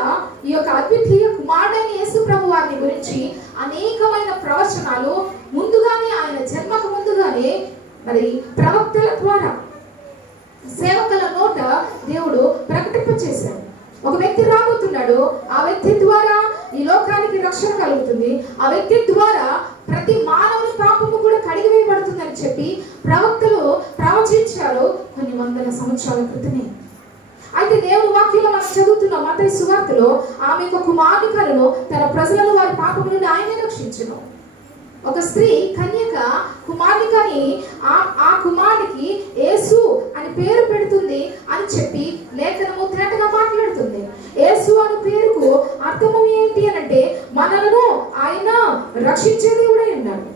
ఈ యొక్క అద్వితీయ కుమారుడైన యేసు ప్రభు వారిని గురించి అనేకమైన ప్రవచనాలు ముందుగానే, ఆయన జన్మకు ముందుగానే మరి ప్రవక్తల ద్వారా, సేవకుల నోట దేవుడు ప్రకటింప చేశాడు. ఒక వ్యక్తి రాబోతున్నాడు, ఆ వ్యక్తి ద్వారా ఈ లోకానికి రక్షణ కలుగుతుంది, ఆ వ్యక్తి ద్వారా ప్రతి మానవుని పాపము కూడా కడిగివేయబడుతుందని చెప్పి ప్రవక్తలు ప్రవచించారు కొన్ని వందల సంవత్సరాల క్రితమే. అయితే దేవుని వాక్యంలో మనం చదువుతున్న మత్తయి సువార్తలో, ఆమె ఒక కుమారుని కనును తన ప్రజలను వారి పాపము నుండి ఆయనే రక్షించును. ఒక స్త్రీ కన్యక కుమారుని కని ఆ కుమారుడికి యేసు అని పేరు పెడుతుంది అని చెప్పి లేఖనము తేటగా మాట్లాడుతుంది. యేసు అనే పేరుకు అర్థము ఏంటి అనంటే, మనలను ఆయన రక్షించే దేవుడై ఉన్నాడు,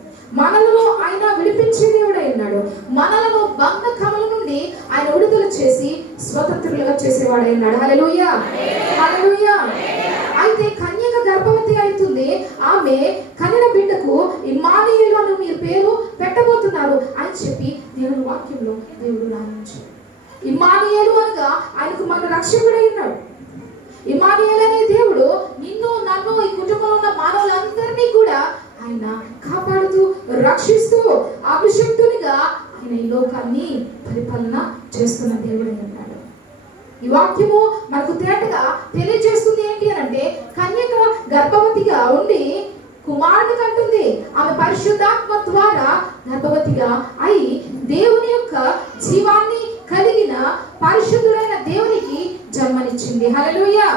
మనలను ఆయన విడిపించే దేవుడై ఉన్నాడు, మనలను బంధకముల నుండి ఆయన విడుదల చేసి స్వతంత్రులుగా చేసేవాడై ఉన్నాడు. హల్లెలూయా, హల్లెలూయా. అయితే కన్యక గర్భవతి అవుతుంది, ఆమె కనిన బిడ్డకు ఇమ్మానుయేలు అని మీరు పేరు పెట్టబోతున్నారు అని చెప్పి దేవుని వాక్యంలో దేవుడు రాయించాడు. ఇమ్మానుయేలు అనగా ఆయనకు మన రక్షకుడై ఉన్నాడు. ఇమ్మానుయేలు అనే దేవుడు నిన్ను, నన్ను, ఈ కుటుంబంలో ఉన్న మానవులందరినీ కూడా ఆయన కాపాడుతూ, రక్షిస్తూ, అభిషక్తునిగా ఆయన ఈ లోకాన్ని పరిపాలన చేస్తున్న దేవుడై ఉన్నాడు. ఈ వాక్యము మనకు తేటగా తెలియజేస్తుంది ఏంటి అంటే, కన్యక గర్భవతిగా ఉండి కుమారుని కంటుంది. ఆమె పరిశుద్ధాత్మ ద్వారా గర్భవతిగా అయి దేవుని యొక్క జీవాన్ని కలిగిన పరిశుద్ధుడైన దేవునికి జన్మనిచ్చింది. హల్లెలూయా.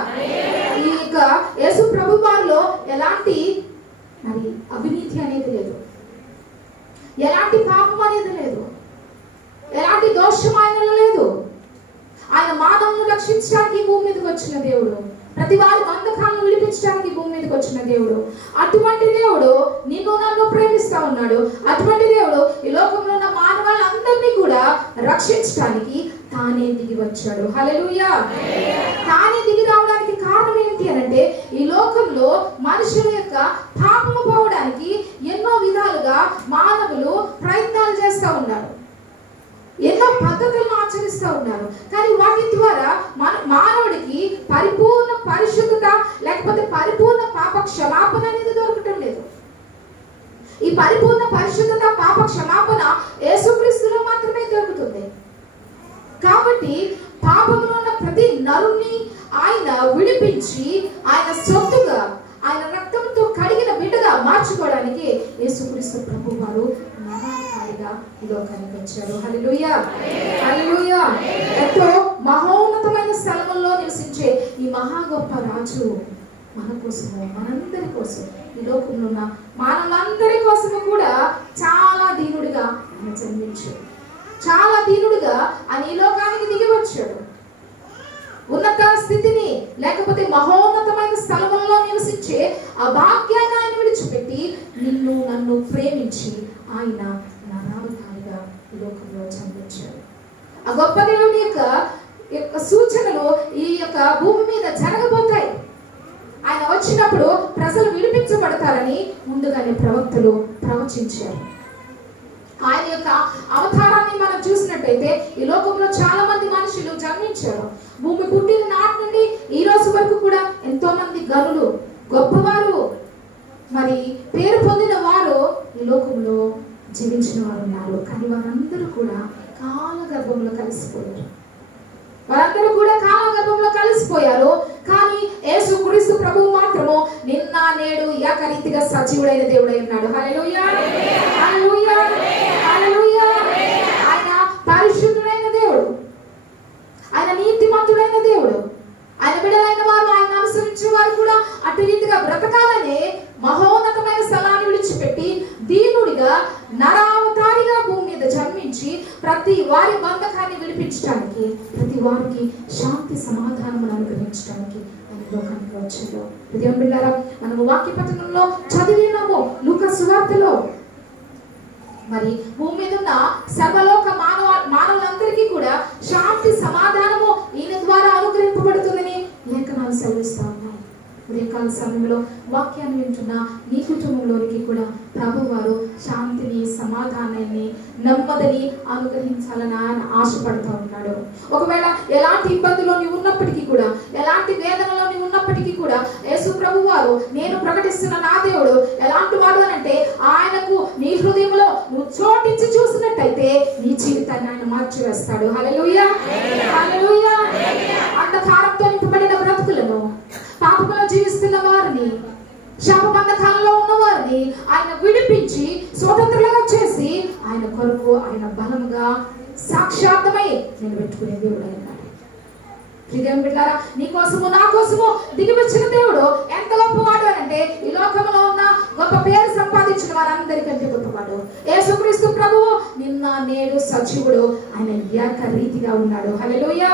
ఈ యొక్క యేసు ప్రభు వారిలో ఎలాంటి మరి అవినీతి అనేది లేదు, ఎలాంటి పాపం అనేది లేదు, ఎలాంటి దోషం ఆయనలో లేదు. ఆయన మానవులను రక్షించడానికి ఈ భూమి మీదకి వచ్చిన దేవుడు. ప్రతి వారి బంధకాలను విడిపించడానికి భూమి మీదకి వచ్చిన దేవుడు. అటువంటి దేవుడు నిన్ను నన్ను ప్రేమిస్తా ఉన్నాడు. అటువంటి దేవుడు ఈ లోకంలో ఉన్న మానవాళ్ళందరినీ కూడా రక్షించడానికి తానే దిగి వచ్చాడు. హల్లెలూయా. తానే దిగి రావడానికి కారణం ఏంటి అనంటే, ఈ లోకంలో మనుషుల యొక్క పాపము పోవడానికి ఎన్నో విధాలుగా మానవులు ప్రయత్నాలు చేస్తూ ఉన్నారు, ఎన్నో పద్ధతులను ఆచరిస్తూ ఉన్నారు. కానీ వాటి ద్వారా మానవుడికి పరిపూర్ణ పరిశుద్ధత లేకపోతే పరిపూర్ణ పాప క్షమాపణ అనేది దొరకటం లేదు. ఈ పరిపూర్ణ పరిశుద్ధత పాప క్షమాపణ యేసుక్రీస్తులో మాత్రమే దొరుకుతుంది. కాబట్టి పాపంలో ఉన్న ప్రతి నరుణ్ణి ఆయన విడిపించి ఆయన సొత్తుగా ఆయన రక్తంతో కడిగిన బిడ్డగా మార్చుకోవడానికి యేసుక్రీస్తు ప్రభు వారు నరావతారిగా ఈ లోకానికి వచ్చారు. హల్లెలూయా, హల్లెలూయా. ఎంతో మహోన్నతమైన స్థలంలో నివసించే ఈ మహా గొప్ప రాజు మన కోసము, మనందరి కోసం, ఈ లోకంలో ఉన్న మానవులందరి కోసము కూడా చాలా దీనుడిగా ఆయన జన్మించాడు. చాలా దీనుడిగా ఆయన ఈ లోకానికి దిగి వచ్చాడు. ఉన్నత స్థితిని లేకపోతే మహోన్నతమైన స్థలంలో నివసించే ఆ భాగ్యాన్ని ఆయన విడిచిపెట్టి నిన్ను నన్ను ప్రేమించి ఆయన నరావతారిగా ఈ లోకంలో జన్మించాడు. ఆ గొప్ప దేవుని యొక్క సూచనలు ఈ యొక్క భూమి మీద జరగబోతాయి. ఆయన వచ్చినప్పుడు ప్రజలు విడిపించబడతారని ముందుగానే ప్రవక్తలు ప్రవచించారు. ఆయన యొక్క అవతారాన్ని మనం చూసినట్టయితే ఈ లోకంలో చాలా మంది మనుషులు జన్మించారు. భూమి పుట్టిన నాటి నుండి ఈ రోజు వరకు కూడా ఎంతో మంది గనులు, గొప్పవారు, మరి పేరు పొందిన వారు ఈ లోకంలో జీవించిన వారు ఉన్నారు. కానీ వారందరూ కూడా కాలగర్భంలో కలిసిపోయారు. వారందరూ కూడా కాలగర్భంలో కలిసిపోయారు. కానీ యేసుక్రీస్తు ప్రభువు మాత్రము నిన్న నేడు ఏకరీతిగా సజీవుడైన దేవుడై ఉన్నాడు. హల్లెలూయా, హల్లెలూయా, హల్లెలూయా. ఆయన పరిశుద్ధుడైన దేవుడు, ఆయన నీతిమంతుడైన దేవుడు. ఆయన బిడ్డలైన వారు, ఆయన అనుసరించిన వారు కూడా అటు రీతిగా బ్రతకాలనే మహోన్నతమైన స్థలాన్ని విడిచిపెట్టి దీనుడిగా నరావతారిగా భూమి మీద జన్మించి ప్రతి వారి బంధకాన్ని విడిపించడానికి, ప్రతి వారికి శాంతి సమాధానం అనుగ్రహించడానికి ఆయన లోకానికి వచ్చాడు. హృదయం బిడ్డారా, మనము వాక్య పఠనంలో చదివినాము లూకా సువార్తలో. మరి భూమి మీద ఉన్న సర్వలోక మానవులందరికీ కూడా శాంతి సమాధానము ఈయన ద్వారా అనుగ్రహింపబడుతుందని లేఖనాలు సెలవిస్తా ఉన్నాయి. ఉదయకాల సమయంలో వాక్యాన్ని వింటున్న నీ కుటుంబంలోనికి కూడా ప్రభు వారు శాంతిని, సమాధానాన్ని, నెమ్మదిని అనుగ్రహించాలని ఆయన ఆశపడుతూ ఉన్నాడు. ఒకవేళ ఎలాంటి ఇబ్బందుల్లో నీవు ఉన్నప్పటికీ కూడా, ఎలాంటి వేదనలో నీవు ఉన్నప్పటికీ కూడా యేసు ప్రభు వారు, నేను ప్రకటిస్తున్న నా దేవుడు ఎలాంటి వాడు అనంటే, ఆయనకు నీ హృదయంలో నువ్వు చోటించి చూసినట్టయితే నీ జీవితాన్ని ఆయన మార్చివేస్తాడు. హల్లెలూయా, హల్లెలూయా. అంధకారంతో నింపబడిన బ్రతుకులను, పాపంలో జీవిస్తున్న వారిని, శాపబంధకాలలో ఉన్న వారిని ఆయన విడిపించి స్వతంత్రులుగా చేసి ఆయన కొరకు ఆయన బలముగా సాక్షాత్తమై నిలబెట్టుకునే దేవుడు అయినాడు. హృదయం బిడ్డారా, నీ కోసము నా కోసము దిగి వచ్చిన దేవుడు ఎంత గొప్పవాడు అంటే, ఈ లోకంలో ఉన్న గొప్ప పేరు సంపాదించిన వారందరికంటే గొప్పవాడు. యేసుక్రీస్తు ప్రభువు నిన్న నేడు సజీవుడు. ఆయన ఏకరీతిగా ఉన్నాడు. హల్లెలూయా.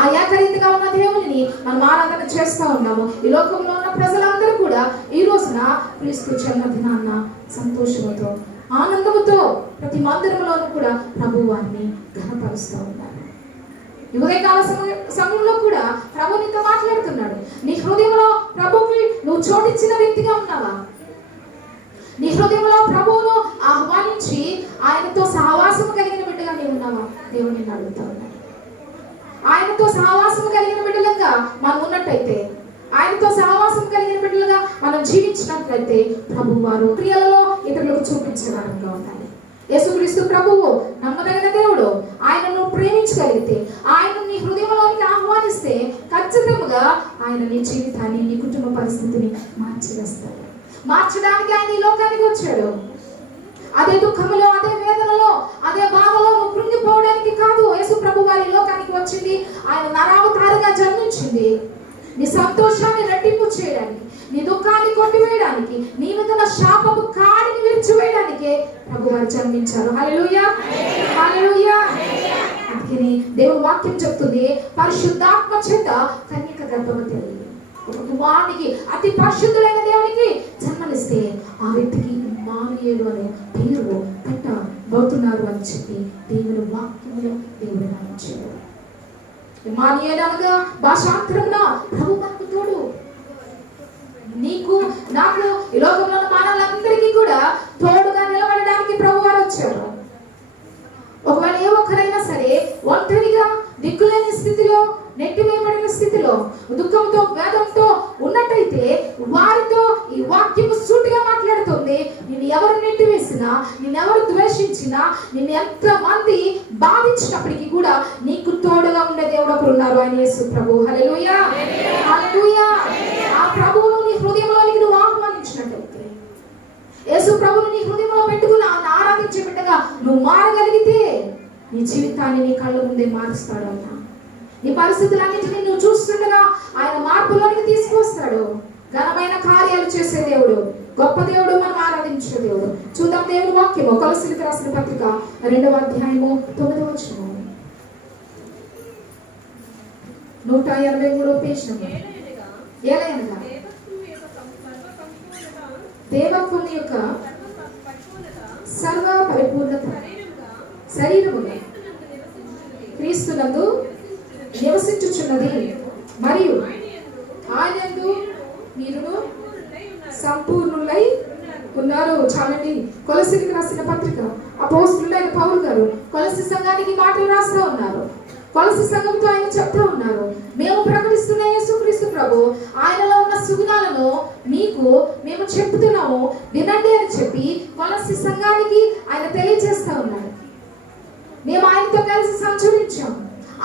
ఆ ఏకరీతిగా ఉన్న దేవునిని మనం ఆరాధన చేస్తూ ఉన్నాము. ఈ లోకంలో ఉన్న ప్రజలందరూ కూడా ఈ రోజున క్రీస్తు జన్మదినాన్న సంతోషంతో, ఆనందముతో ప్రతి మందిరంలోనూ కూడా ప్రభు వారిని ఘనపరుస్తూ ఉన్నారు. ఉదయకాల సమయంలో కూడా ప్రభు నీతో మాట్లాడుతున్నాడు. నీ హృదయంలో ప్రభుకి నువ్వు చోటించిన వ్యక్తిగా ఉన్నావా? నీ హృదయంలో ప్రభువును ఆహ్వానించి ఆయనతో సహవాసం కలిగిన బిడ్డగా నీవు ఉన్నావా? దేవుడు నిన్ను అడుగుతా ఉన్నాడు. ఆయనతో సహవాసం కలిగిన బిడ్డలుగా మనం ఉన్నట్టయితే, ఆయనతో సహవాసం కలిగిన బిడ్డలుగా మనం జీవించినట్లయితే ప్రభు వారు క్రియలలో ఇతరులకు చూపించగలంగా ఉండాలి. యేసుక్రీస్తు ప్రభువు నమ్మదగిన దేవుడు. ఆయనను ప్రేమించగలిగితే, ఆయన నీ హృదయంలోనికి ఆహ్వానిస్తే ఖచ్చితంగా ఆయన నీ జీవితాన్ని, నీ కుటుంబ పరిస్థితిని మార్చివేస్తాడు. మార్చడానికి ఆయన ఈ లోకానికి వచ్చాడు. అదే దుఃఖములో, అదే వేదనలో, అదే బాధలో నువ్వు కృంగిపోవడానికి కాదు యేసు ప్రభు వారి లోకానికి వచ్చింది. ఆయన నరావతారిగా జన్మించింది నీ సంతోషాన్ని రెట్టింపు చేయడానికి, నీ దుఃఖాన్ని కొట్టివేయడానికి, నీ మీద శాపపు కాడిని విరిచివేయడానికే ప్రభు వారు జన్మించారు. హల్లెలూయా, హల్లెలూయా. అందుకని దేవుని వాక్యం చెప్తుంది, పరిశుద్ధాత్మ చేత కన్యక గర్భవతి అయ్యింది. ఒక కుమారునికి, అతి పరిశుద్ధుడైన దేవునికి జన్మనిస్తే ఆ వ్యక్తికి ఇమ్మానుయేలు అనే పేరు పెట్టబోతున్నారు అని చెప్పి దేవుని వాక్యంలో దేవుడు రాయించాడు. ఇమ్మానుయేలు అనగా భాషాంతరమున ప్రభు మనకు తోడు. నీకు నాకు ఈ లోకంలో మానవులందరికీ కూడా తోడుగా నిలబడడానికి ప్రభు వారు వచ్చారు. ఒకవేళ ఏ ఒక్కరైనా సరే ఒంటరిగా దిక్కులేని స్థితిలో, నెట్టివేయబడిన స్థితిలో, దుఃఖంతో వేదంతో ఉన్నట్టయితే వారితో ఈ వాక్యము సూటిగా మాట్లాడుతుంది. నిన్ను ఎవరు నెట్టివేసినా, నిన్నెవరు ద్వేషించినా, నిన్ను ఎంత మంది బాధించినప్పటికీ కూడా నీకు తోడుగా ఉండే దేవుడు ఒకరు ఉన్నారు, ఆయన యేసు ప్రభు. హల్లెలూయా, హల్లెలూయా. ఆ ప్రభువును నీ హృదయంలోనికి నువ్వు ఆహ్వానించినట్టయితే, యేసు ప్రభువును నీ హృదయంలో పెట్టుకుని ఆరాధించే బిడ్డగా నువ్వు మారగలిగితే నీ జీవితాన్ని నీ కళ్ళ ముందే మారుస్తాడు ఆయన. నీ పరిస్థితులన్నింటినీ నువ్వు చూస్తుండగా ఆయన మార్పులోనికి తీసుకొస్తాడు. ఘనమైన కార్యాలు చేసే దేవుడు, గొప్ప దేవుడు, మనం ఆరాధించే దేవుడు. చూద్దాం దేవుని వాక్యము కొలస్సీలకు రాసిన పత్రిక 2వ అధ్యాయము 9వ వచనము, 183వ పేజీ. ఏలయనగా దేవత్వం యొక్క సర్వ పరిపూర్ణత శరీరముగా క్రీస్తునందు నివసించుచున్నది, మరియు ఆయనందు మీరును సంపూర్ణులై ఉన్నారు. చాలండి. కొలస్సీలకు రాసిన పత్రిక అపోస్తలుడైన పౌలు గారు కొలస్సీ సంఘానికి మాటలు రాస్తూ ఉన్నారు. కొలస్సీ సంఘంతో ఆయన చెప్తూ ఉన్నారు, మేము ప్రకటిస్తున్న యేసుక్రీస్తు ప్రభు ఆయనలో ఉన్న సుగుణాలను మీకు మేము చెప్తున్నాము వినండి అని చెప్పి కొలస్సీ సంఘానికి ఆయన తెలియజేస్తూ ఉన్నారు. మేము ఆయనతో కలిసి సంచరించాము,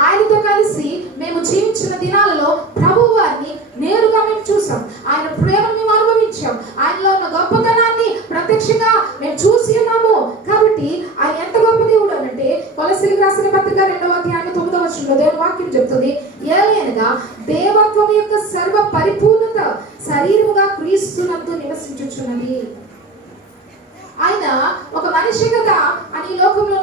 ఆయనతో కలిసి మేము జీవించిన దినాలలో ప్రభు వారిని నేరుగా మేము చూసాం, ఆయన ప్రేమను మేము అనుభవించాం, ఆయనలో ఉన్న గొప్పతనాన్ని ప్రత్యక్షంగా మేము చూసి ఉన్నాము. కాబట్టి ఆయన ఎంత గొప్ప దేవుడు అనంటే కొలస్సీలకు రాసిన పత్రిక 2వ అధ్యాయం 9వ వచనంలో దేవుని వాక్యం చెప్తుంది, ఏలయనగా దేవత్వం యొక్క సర్వ పరిపూర్ణత శరీరముగా క్రీస్తునందు నివసించుచున్నది. ఆయన ఒక మనిషి కదా అని ఈ లోకంలో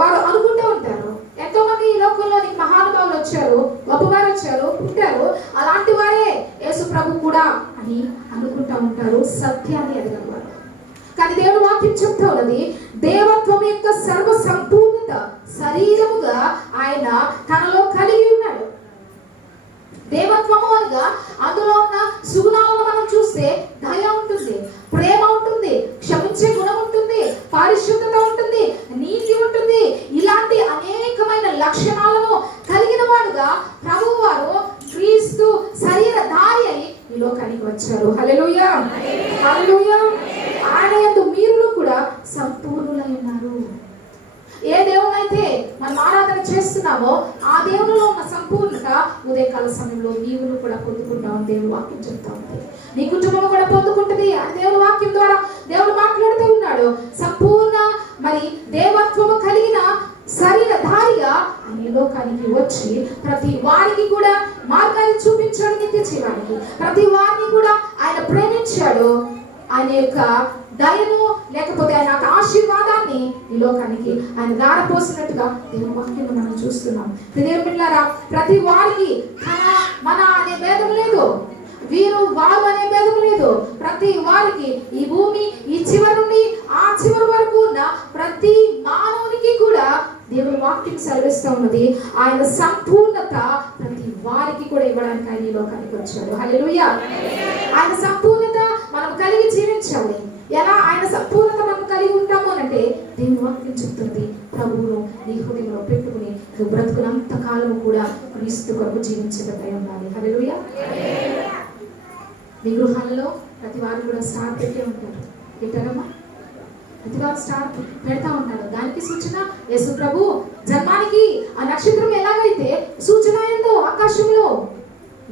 వారు అనుకుంటూ ఉంటారు. ఎంతో మంది ఈ లోకంలోనికి మహానుభావులు వచ్చారు, గొప్పవారు వచ్చారు, పుట్టారు, అలాంటి వారే యేసు ప్రభు కూడా అని అనుకుంటూ ఉంటారు, సత్యాన్ని ఎదగలవారు. కానీ దేవుడు వాక్యం చెప్తా ఉన్నది, దేవత్వం యొక్క సర్వ సంపూర్ణత శరీరముగా ఆయన తనలో కలిగి ఉన్నాడు. దేవత్వము అనగా అందులో ఉన్న సుగుణాలను మనం చూస్తే దయ ఉంటుంది, ప్రేమ ఉంటుంది, క్షమించే గుణం ఉంటుంది, పరిశుద్ధత ఉంటుంది, నీతి ఉంటుంది. ఇలాంటి అనేకమైన లక్షణాలను కలిగిన వాడుగా ప్రభువు వారు క్రీస్తు శరీరధారి అయి ఈ లోకానికి వచ్చారు. హల్లెలూయా, హల్లెలూయా. ఆయన యందు మీరును కూడా సంపూర్ణులై ఉన్నారు. ఏ దేవునైతే మనం ఆరాధన చేస్తున్నామో ఆ దేవునిలో ఉన్న సంపూర్ణత ఉదయకాల సమయంలో నీవును కూడా పొందుకుంటావు. దేవుని వాక్యం చెప్తా ఉంది, నీ కుటుంబం కూడా పొందుకుంటుంది అని దేవుని వాక్యం ద్వారా దేవుడు మాట్లాడుతూ ఉన్నాడు. సంపూర్ణ మరి దేవత్వము కలిగిన శరీరధారిగా ఆయన లోకానికి వచ్చి ప్రతి వారికి కూడా మార్గాన్ని చూపించాడు, నిత్య జీవానికి. ప్రతి వారిని కూడా ఆయన ప్రేమించాడు. ఆయన యొక్క దయను లేకపోతే ఆయన ఆశీర్వాదాన్ని ఈ లోకానికి ఆయన దారపోసినట్టుగా దేవుని వాక్యం మనం చూస్తున్నాం. దేవుని బిడ్డలారా, ప్రతి వారికి మన అనే భేదం లేదు, వీరు వారు అనే భేదం లేదు. ప్రతి వారికి ఈ భూమి ఈ చివరి నుండి ఆ చివరి వరకు ఉన్న ప్రతి మానవునికి కూడా దేవుని వాక్యం సెలవిస్తూ ఉన్నది, ఆయన సంపూర్ణత ప్రతి వారికి కూడా ఇవ్వడానికి ఆయన ఈ లోకానికి వచ్చాడు. హల్లెలూయా. ఆయన సంపూర్ణత మనం కలిగి జీవించాలి. ఎలా ఆయన సంపూర్ణత మనం కలిగి ఉంటాము అంటే దేవుని వాక్యం చెప్తుంది, ప్రభువును నీ హృదయంలో పెట్టుకుని నువ్వు బ్రతుకునంత కాలము కూడా క్రీస్తు కొరకు జీవించగలిగి ఉండాలి. హల్లెలూయా. మీ గృహాలలో ప్రతి వారు కూడా స్టార్ పెట్టే ఉంటారు, పెట్టారమ్మా? ప్రతి వారు స్టార్ పెడతా ఉంటారు. దానికి సూచన యేసు ప్రభు జన్మానికి ఆ నక్షత్రం ఎలాగైతే సూచన అయిందో ఆకాశంలో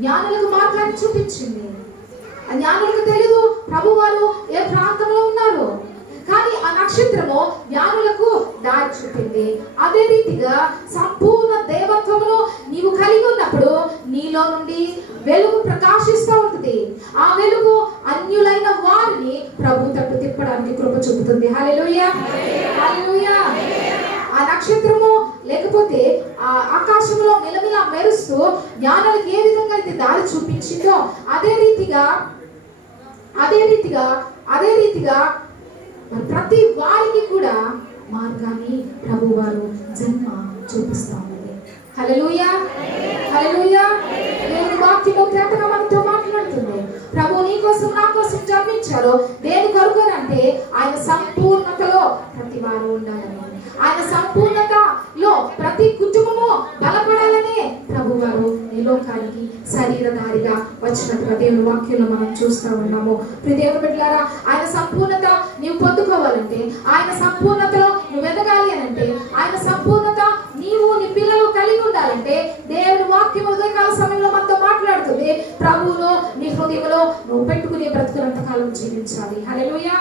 జ్ఞానులకు మార్గాన్ని చూపించింది. ఆ జ్ఞానులకు తెలియదు ప్రభు వారు ఏ ప్రాంతంలో ఉన్నారు, కానీ ఆ నక్షత్రము జ్ఞానులకు దారి చూపింది. అదే రీతిగా సంపూర్ణ దేవత్వమును నీవు కలిగి ఉన్నప్పుడు నీలో నుండి వెలుగు ప్రకాశిస్తూ ఉంటుంది. ఆ వెలుగు అన్యులైన వారిని ప్రభు తట్టు తిప్పడానికి కృప చూపుతుంది. హల్లెలూయా, హల్లెలూయా. ఆ నక్షత్రము లేకపోతే ఆ ఆకాశంలో మిలమిల మెరుస్తూ జ్ఞానాలకు ఏ విధంగా అయితే దారి చూపించిందో అదే రీతిగా ప్రతి వారికి కూడా మార్గాన్ని ప్రభు వారు జన్మ చూపిస్తా ఉన్నది. హల్లెలూయా, హల్లెలూయా. దేవుని వాక్యము తేటగా మనతో మాట్లాడుతుంది. ప్రభు నీ కోసం నా కోసం జన్మించారు. దేని కొరకు అంటే ఆయన సంపూర్ణతలో ప్రతి వారు ఉండాలని, ఆయన సంపూర్ణతలో ప్రతి కుటుంబము బలపడాలని ప్రభు వారు ఈ లోకానికి శరీరధారిగా వచ్చినట్టుగా దేవుని వాక్యంలో మనం చూస్తూ ఉన్నాము. ప్రియ దేవుని బిడ్డలారా, ఆయన సంపూర్ణత నీవు పొందుకోవాలంటే, ఆయన సంపూర్ణతలో నువ్వు ఎదగాలి అనంటే, ఆయన సంపూర్ణత నీవు నీ పిల్లలు కలిగి ఉండాలంటే దేవుని వాక్యం ఉదయకాల సమయంలో మనతో మాట్లాడుతుంది. ప్రభువులో నీ హృదయంలో నువ్వు పెట్టుకునే బ్రతుకునంత కాలం జీవించాలి. హల్లెలూయా.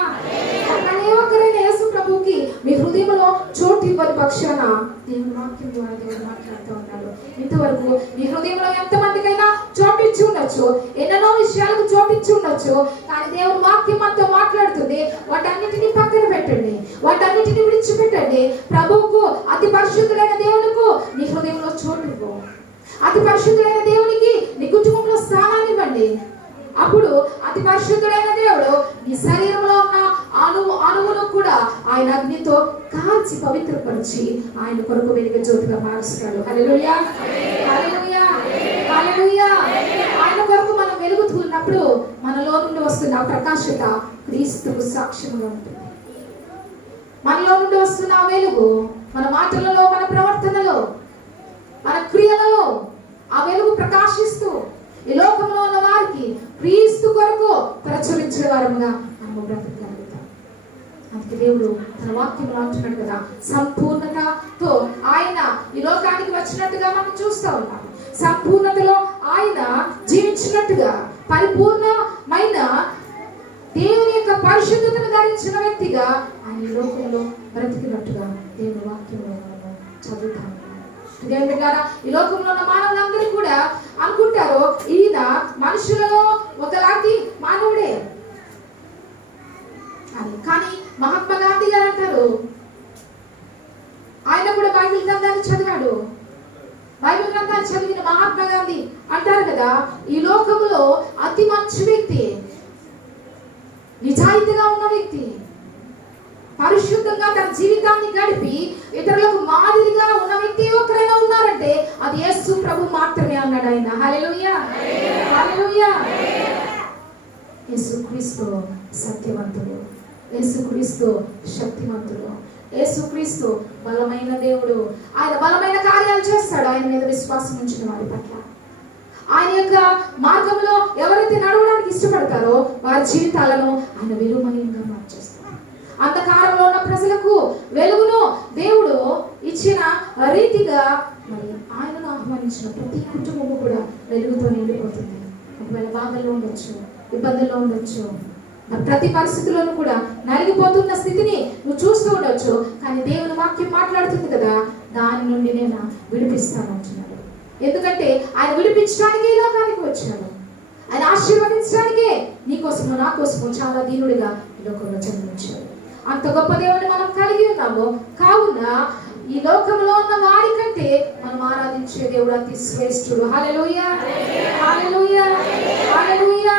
కానీ ఒక్కరైనా యేసు ప్రభువుకి మీ హృదయంలో చోటు ఇవ్వని పక్షాన దేవుని వాక్యం ద్వారా దేవుడు మాట్లాడుతూ ఉన్నాడు. ఇంతవరకు మీ హృదయంలో ఎంతమందికైనా చోటు ఇచ్చి ఉండొచ్చు, ఎన్నెన్నో విషయాలకు చోటు ఇచ్చి ఉండొచ్చు, కానీ దేవుని వాక్యం మనతో మాట్లాడుతుంది. వాటన్నిటిని పక్కన పెట్టండి, వాటన్నిటిని విడిచిపెట్టండి. ప్రభువుకు, అతి పరిశుద్ధుడైన దేవునికి నీ హృదయంలో చోటు ఇవ్వు. అతి పరిశుద్ధుడైన దేవునికి నీ కుటుంబంలో స్థానాన్ని ఇవ్వండి. అప్పుడు అతి పరిశుద్ధుడైన దేవుడు నీ శరీరంలో ఉన్న అణువును కూడా ఆయన అగ్నితో కాల్చి పవిత్రపరిచి ఆయన కొరకు వెలుగు జ్యోతిగా మారుస్తాడు. హల్లెలూయా, హల్లెలూయా, హల్లెలూయా. ఆయన కొరకు మనం వెలుగుతున్నప్పుడు మనలో నుండి వస్తున్న ప్రకాశత క్రీస్తుకు సాక్ష్యంగా ఉంటుంది. మనలో నుండి వస్తున్న వెలుగు మన మాటలలో, మన ప్రవర్తనలో, మన క్రియలలో ఆ వెలుగు ప్రకాశిస్తూ ఈ లోకంలో ఉన్న వారికి క్రీస్తు కొరకు ప్రచురించే వారముగా మనము బ్రతకగలుగుతాం. అందుకే దేవుడు తన వాక్యంలో అంటున్నాడు కదా, సంపూర్ణతతో ఆయన ఈ లోకానికి వచ్చినట్టుగా మనం చూస్తూ ఉన్నాం. సంపూర్ణతలో ఆయన జీవించినట్టుగా, పరిపూర్ణమైన దేవుని యొక్క పరిశుద్ధతను ధరించిన వ్యక్తిగా ఆయన ఈ లోకంలో బ్రతికినట్టుగా దేవుని వాక్యంలో మనం చదువుతాము. దేవుని ద్వారా ఈ లోకంలో ఉన్న మానవులందరూ కూడా అనుకుంటారు ఈయన మనుషులలో ఒకలాంటి మానవుడే అని. కానీ మహాత్మా గాంధీ గారు అంటారు, ఆయన కూడా బైబిల్ గ్రంథాన్ని చదివాడు. బైబిల్ గ్రంథాన్ని చదివిన మహాత్మా గాంధీ అంటారు కదా, ఈ లోకంలో అతి మంచి వ్యక్తి, నిజాయితీగా ఉన్న వ్యక్తి, పరిశుద్ధంగా తన జీవితాన్ని గడిపి ఇతరులకు మాదిరిగా ఉన్న వ్యక్తి ఒకరైనా ఉన్నారంటే అది యేసు ప్రభు మాత్రమే అన్నాడు ఆయన. హల్లెలూయా, హల్లెలూయా. యేసుక్రీస్తు సత్యవంతుడు, యేసుక్రీస్తు శక్తివంతుడు, యేసుక్రీస్తు బలమైన దేవుడు. ఆయన బలమైన కార్యాలు చేస్తాడు ఆయన మీద విశ్వాసం ఉంచిన వారి పట్ల. ఆయన యొక్క మార్గంలో ఎవరైతే నడవడానికి ఇష్టపడతారో వారి జీవితాలను ఆయన వెలుగుమయంగా మార్చేస్తారు. అంధకారంలో ఉన్న ప్రజలకు వెలుగును దేవుడు ఇచ్చిన రీతిగా మరి ఆయనను ఆహ్వానించిన ప్రతి కుటుంబము కూడా వెలుగుతో నిండిపోతుంది. ఒకవేళ బాధల్లో ఉండొచ్చు, ఇబ్బందుల్లో ఉండొచ్చు, ప్రతి పరిస్థితుల్లోనూ కూడా నలిగిపోతున్న స్థితిని నువ్వు చూస్తూ ఉండొచ్చు, కానీ దేవుని వాక్యం మాట్లాడుతుంది కదా, దాని నుండి నేను విడిపిస్తాను అంటున్నాడు. ఎందుకంటే ఆయన విడిపించడానికి ఈ లోకానికి వచ్చాడు. ఆయన ఆశీర్వదించడానికే నీ కోసము నా కోసము చాలా దీనుడిగా ఈ లోకంలో జన్మించాడు. అంత గొప్ప దేవుడిని మనం కలిగి ఉన్నాము. కావున ఈ లోకంలో ఉన్న వారి కంటే మనం ఆరాధించే దేవుడు అతి శ్రేష్ఠుడు. హల్లెలూయా, హల్లెలూయా, హల్లెలూయా.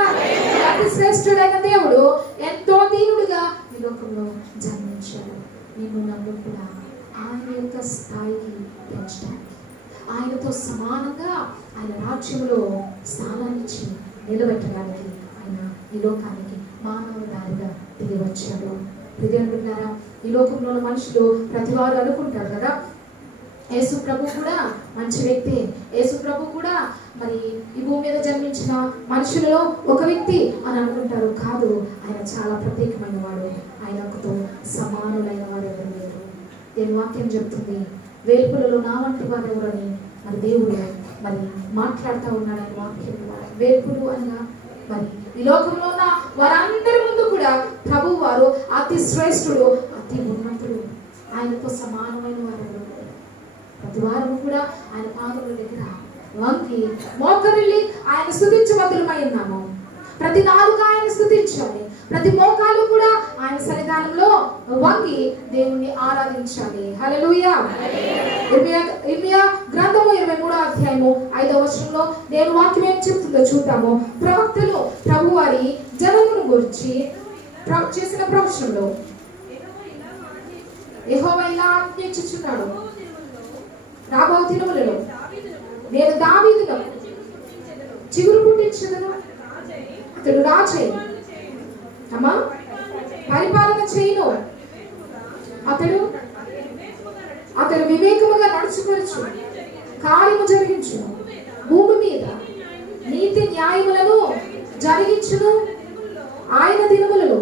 అతి శ్రేష్ఠుడైన దేవుడు ఎంతో దీనుడిగా ఈ లోకంలో జన్మించాడు. నేను నన్ను కూడా ఆయన యొక్క స్థాయికి పెంచడానికి, ఆయనతో సమానంగా ఆయన రాజ్యంలో స్థానాన్నిచ్చి నిలబెట్టడానికి ఆయన ఈ లోకానికి మానవదారిగా దిగి వచ్చాడు. హృదయంటున్నారా, ఈ లోకంలో మనుషులు ప్రతి వారు అనుకుంటారు కదా, యేసు ప్రభు కూడా మంచి వ్యక్తి, యేసు ప్రభు కూడా మరి ఈ భూమి మీద జన్మించిన మనుషులలో ఒక వ్యక్తి అని అనుకుంటారు. కాదు, ఆయన చాలా ప్రత్యేకమైన వాడు, ఆయనతో సమానులైన వారు ఎవరు లేరు. దేని వాక్యం చెప్తుంది, వేల్పులలో నా వంటి వారు ఎవరని మరి దేవుడు మరి మాట్లాడుతూ ఉన్నాడు ఆయన వాక్యం ద్వారా. వేల్పులు అనగా మరి ఈ లోకంలో ఉన్న వారందరి ముందు కూడా ప్రభు వారు అతి శ్రేష్ఠుడు, అతి ఉన్నతుడు, ఆయనతో సమానమైన వారు. ప్రతి వారు కూడా ఆయన పాదముల దగ్గర వంగి మోకరిల్లి ఆయన స్తుతించబద్దులమై ఉన్నాము. ప్రతి నాలుక ఆయన స్తుతించాలి, ప్రతి మోకాలు కూడా ఆయన సన్నిధానంలో వంగి దేవుణ్ణి ఆరాధించాలి. హల్లెలూయా. ఇర్మియా గ్రంథము 23వ అధ్యాయము 5వ వచనంలో నేను వాక్యం ఏం చెప్తుందో చూద్దాము. ప్రవక్తలు ప్రభువారి జనమును గురించి చేసిన ప్రవచనంలో యెహోవా ఇలా ఆజ్ఞించుచున్నాడు, రాబో దినములలో నేను దావీదును చిగురు పుట్టించెదను, అతడు రాజై అమ్మా పరిపాలన చేయును, అతడు వివేకముగా నడుచుకొనుచు కార్యము జరిగించును, భూమి మీద నీతి న్యాయములను జరిగించును. ఆయన దినములలో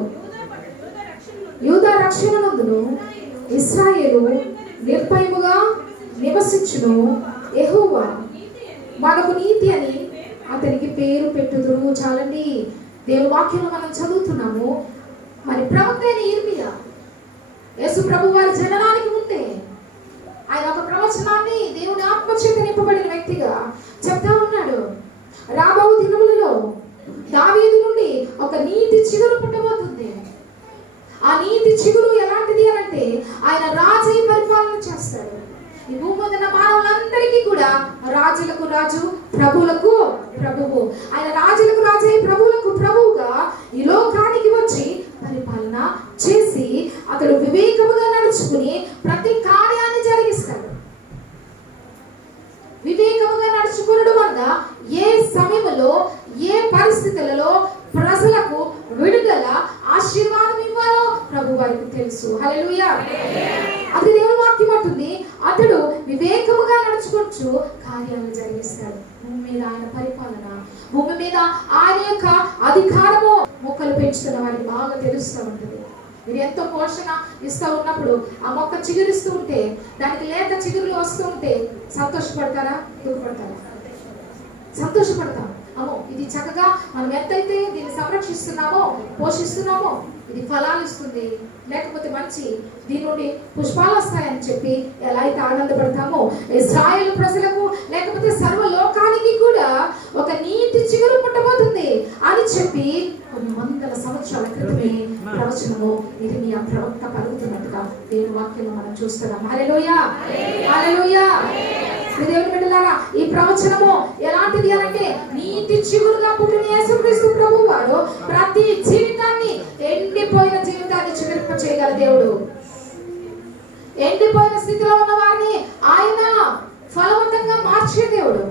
యూదా రక్షణనందును ఇశ్రాయేలు నిర్భయముగా నివసించును. యెహోవా మనకు నీతి అని అతనికి పేరు పెట్టుదురు. చాలండి, దేవుని వాక్యం మనం చదువుతున్నాము. మరి ప్రవక్త అయిన ఇర్మియా యేసు ప్రభు వారి జననానికి ముందే ఆయన ఒక ప్రవచనాన్ని దేవుని ఆత్మచేత నింపబడిన వ్యక్తిగా చెప్తా ఉన్నాడు. రాబో దినములలో దావీదు నుండి ఒక నీతి చిగురు పుట్టబోతుంది. ఆ నీతి చిగురు ఎలాంటిది అనంటే ఆయన రాజై పరిపాలన చేస్తాడు. ఈ భూమి మీద ఉన్న మానవులందరికీ కూడా రాజులకు రాజు, ప్రభువులకు ప్రభువు. ఆయన రాజులకు రాజై ప్రభువులకు ప్రభువుగా ఈ లోకానికి వచ్చి పరిపాలన చేసి అతడు వివేకముగా నడుచుకుని ప్రతి కార్యాన్ని జరిగిస్తాడు. వివేకముగా నడుచుకునడం వల్ల ఏ సమయంలో ఏ పరిస్థితులలో ప్రజలకు విడుదల ఆశీర్వాదం ఇవ్వాలో ప్రభు వారికి తెలుసు. హల్లెలూయా. అది దేవుని వాక్యం అంటుంది, అతడు వివేకముగా నడుచుకోవచ్చు కార్యాలను జరిగిస్తాడు. భూమి మీద ఆయన పరిపాలన, భూమి మీద ఆయన యొక్క అధికారము మొక్కలు పెంచుతున్న వారికి బాగా తెలుస్తూ ఉంటుంది. మీరు ఎంతో పోషణ ఇస్తూ ఉన్నప్పుడు ఆ మొక్క చిగురిస్తూ ఉంటే, దానికి లేత చిగురులు వస్తూ ఉంటే సంతోషపడతారా, దుఃఖపడతారా? సంతోషపడతాం. అమ్మో, ఇది చక్కగా మనం ఎంతైతే దీన్ని సంరక్షిస్తున్నామో, పోషిస్తున్నామో ఇది ఫలాలు ఇస్తుంది, లేకపోతే మంచి దీని నుండి పుష్పాలు వస్తాయని చెప్పి ఎలా అయితే ఆనందపడతామో, ఇశ్రాయేలు ప్రజలకు లేకపోతే సర్వలోకానికి కూడా ఒక నీతి చిగురు పుట్టబోతుంది అని చెప్పి కొన్ని వందల సంవత్సరాల క్రితమే ప్రవచనము ఇర్మియా ప్రవక్త పలుకుతున్నట్టుగా దేవుని వాక్యంలో మనం చూస్తున్నాం. హల్లెలూయా, హల్లెలూయా. దేవుని బిడ్డలారా, ఈ ప్రవచనము ఎలాంటిది అంటే నీతి చిగురుగా పుట్టిన యేసుక్రీస్తు ప్రభువు వారు ప్రతి జీవితాన్ని, ఎండిపోయిన జీవితాన్ని చిగురింప చేయగల దేవుడు. ఎండిపోయిన స్థితిలో ఉన్న వారిని ఆయన ఫలవంతంగా మార్చే దేవుడు.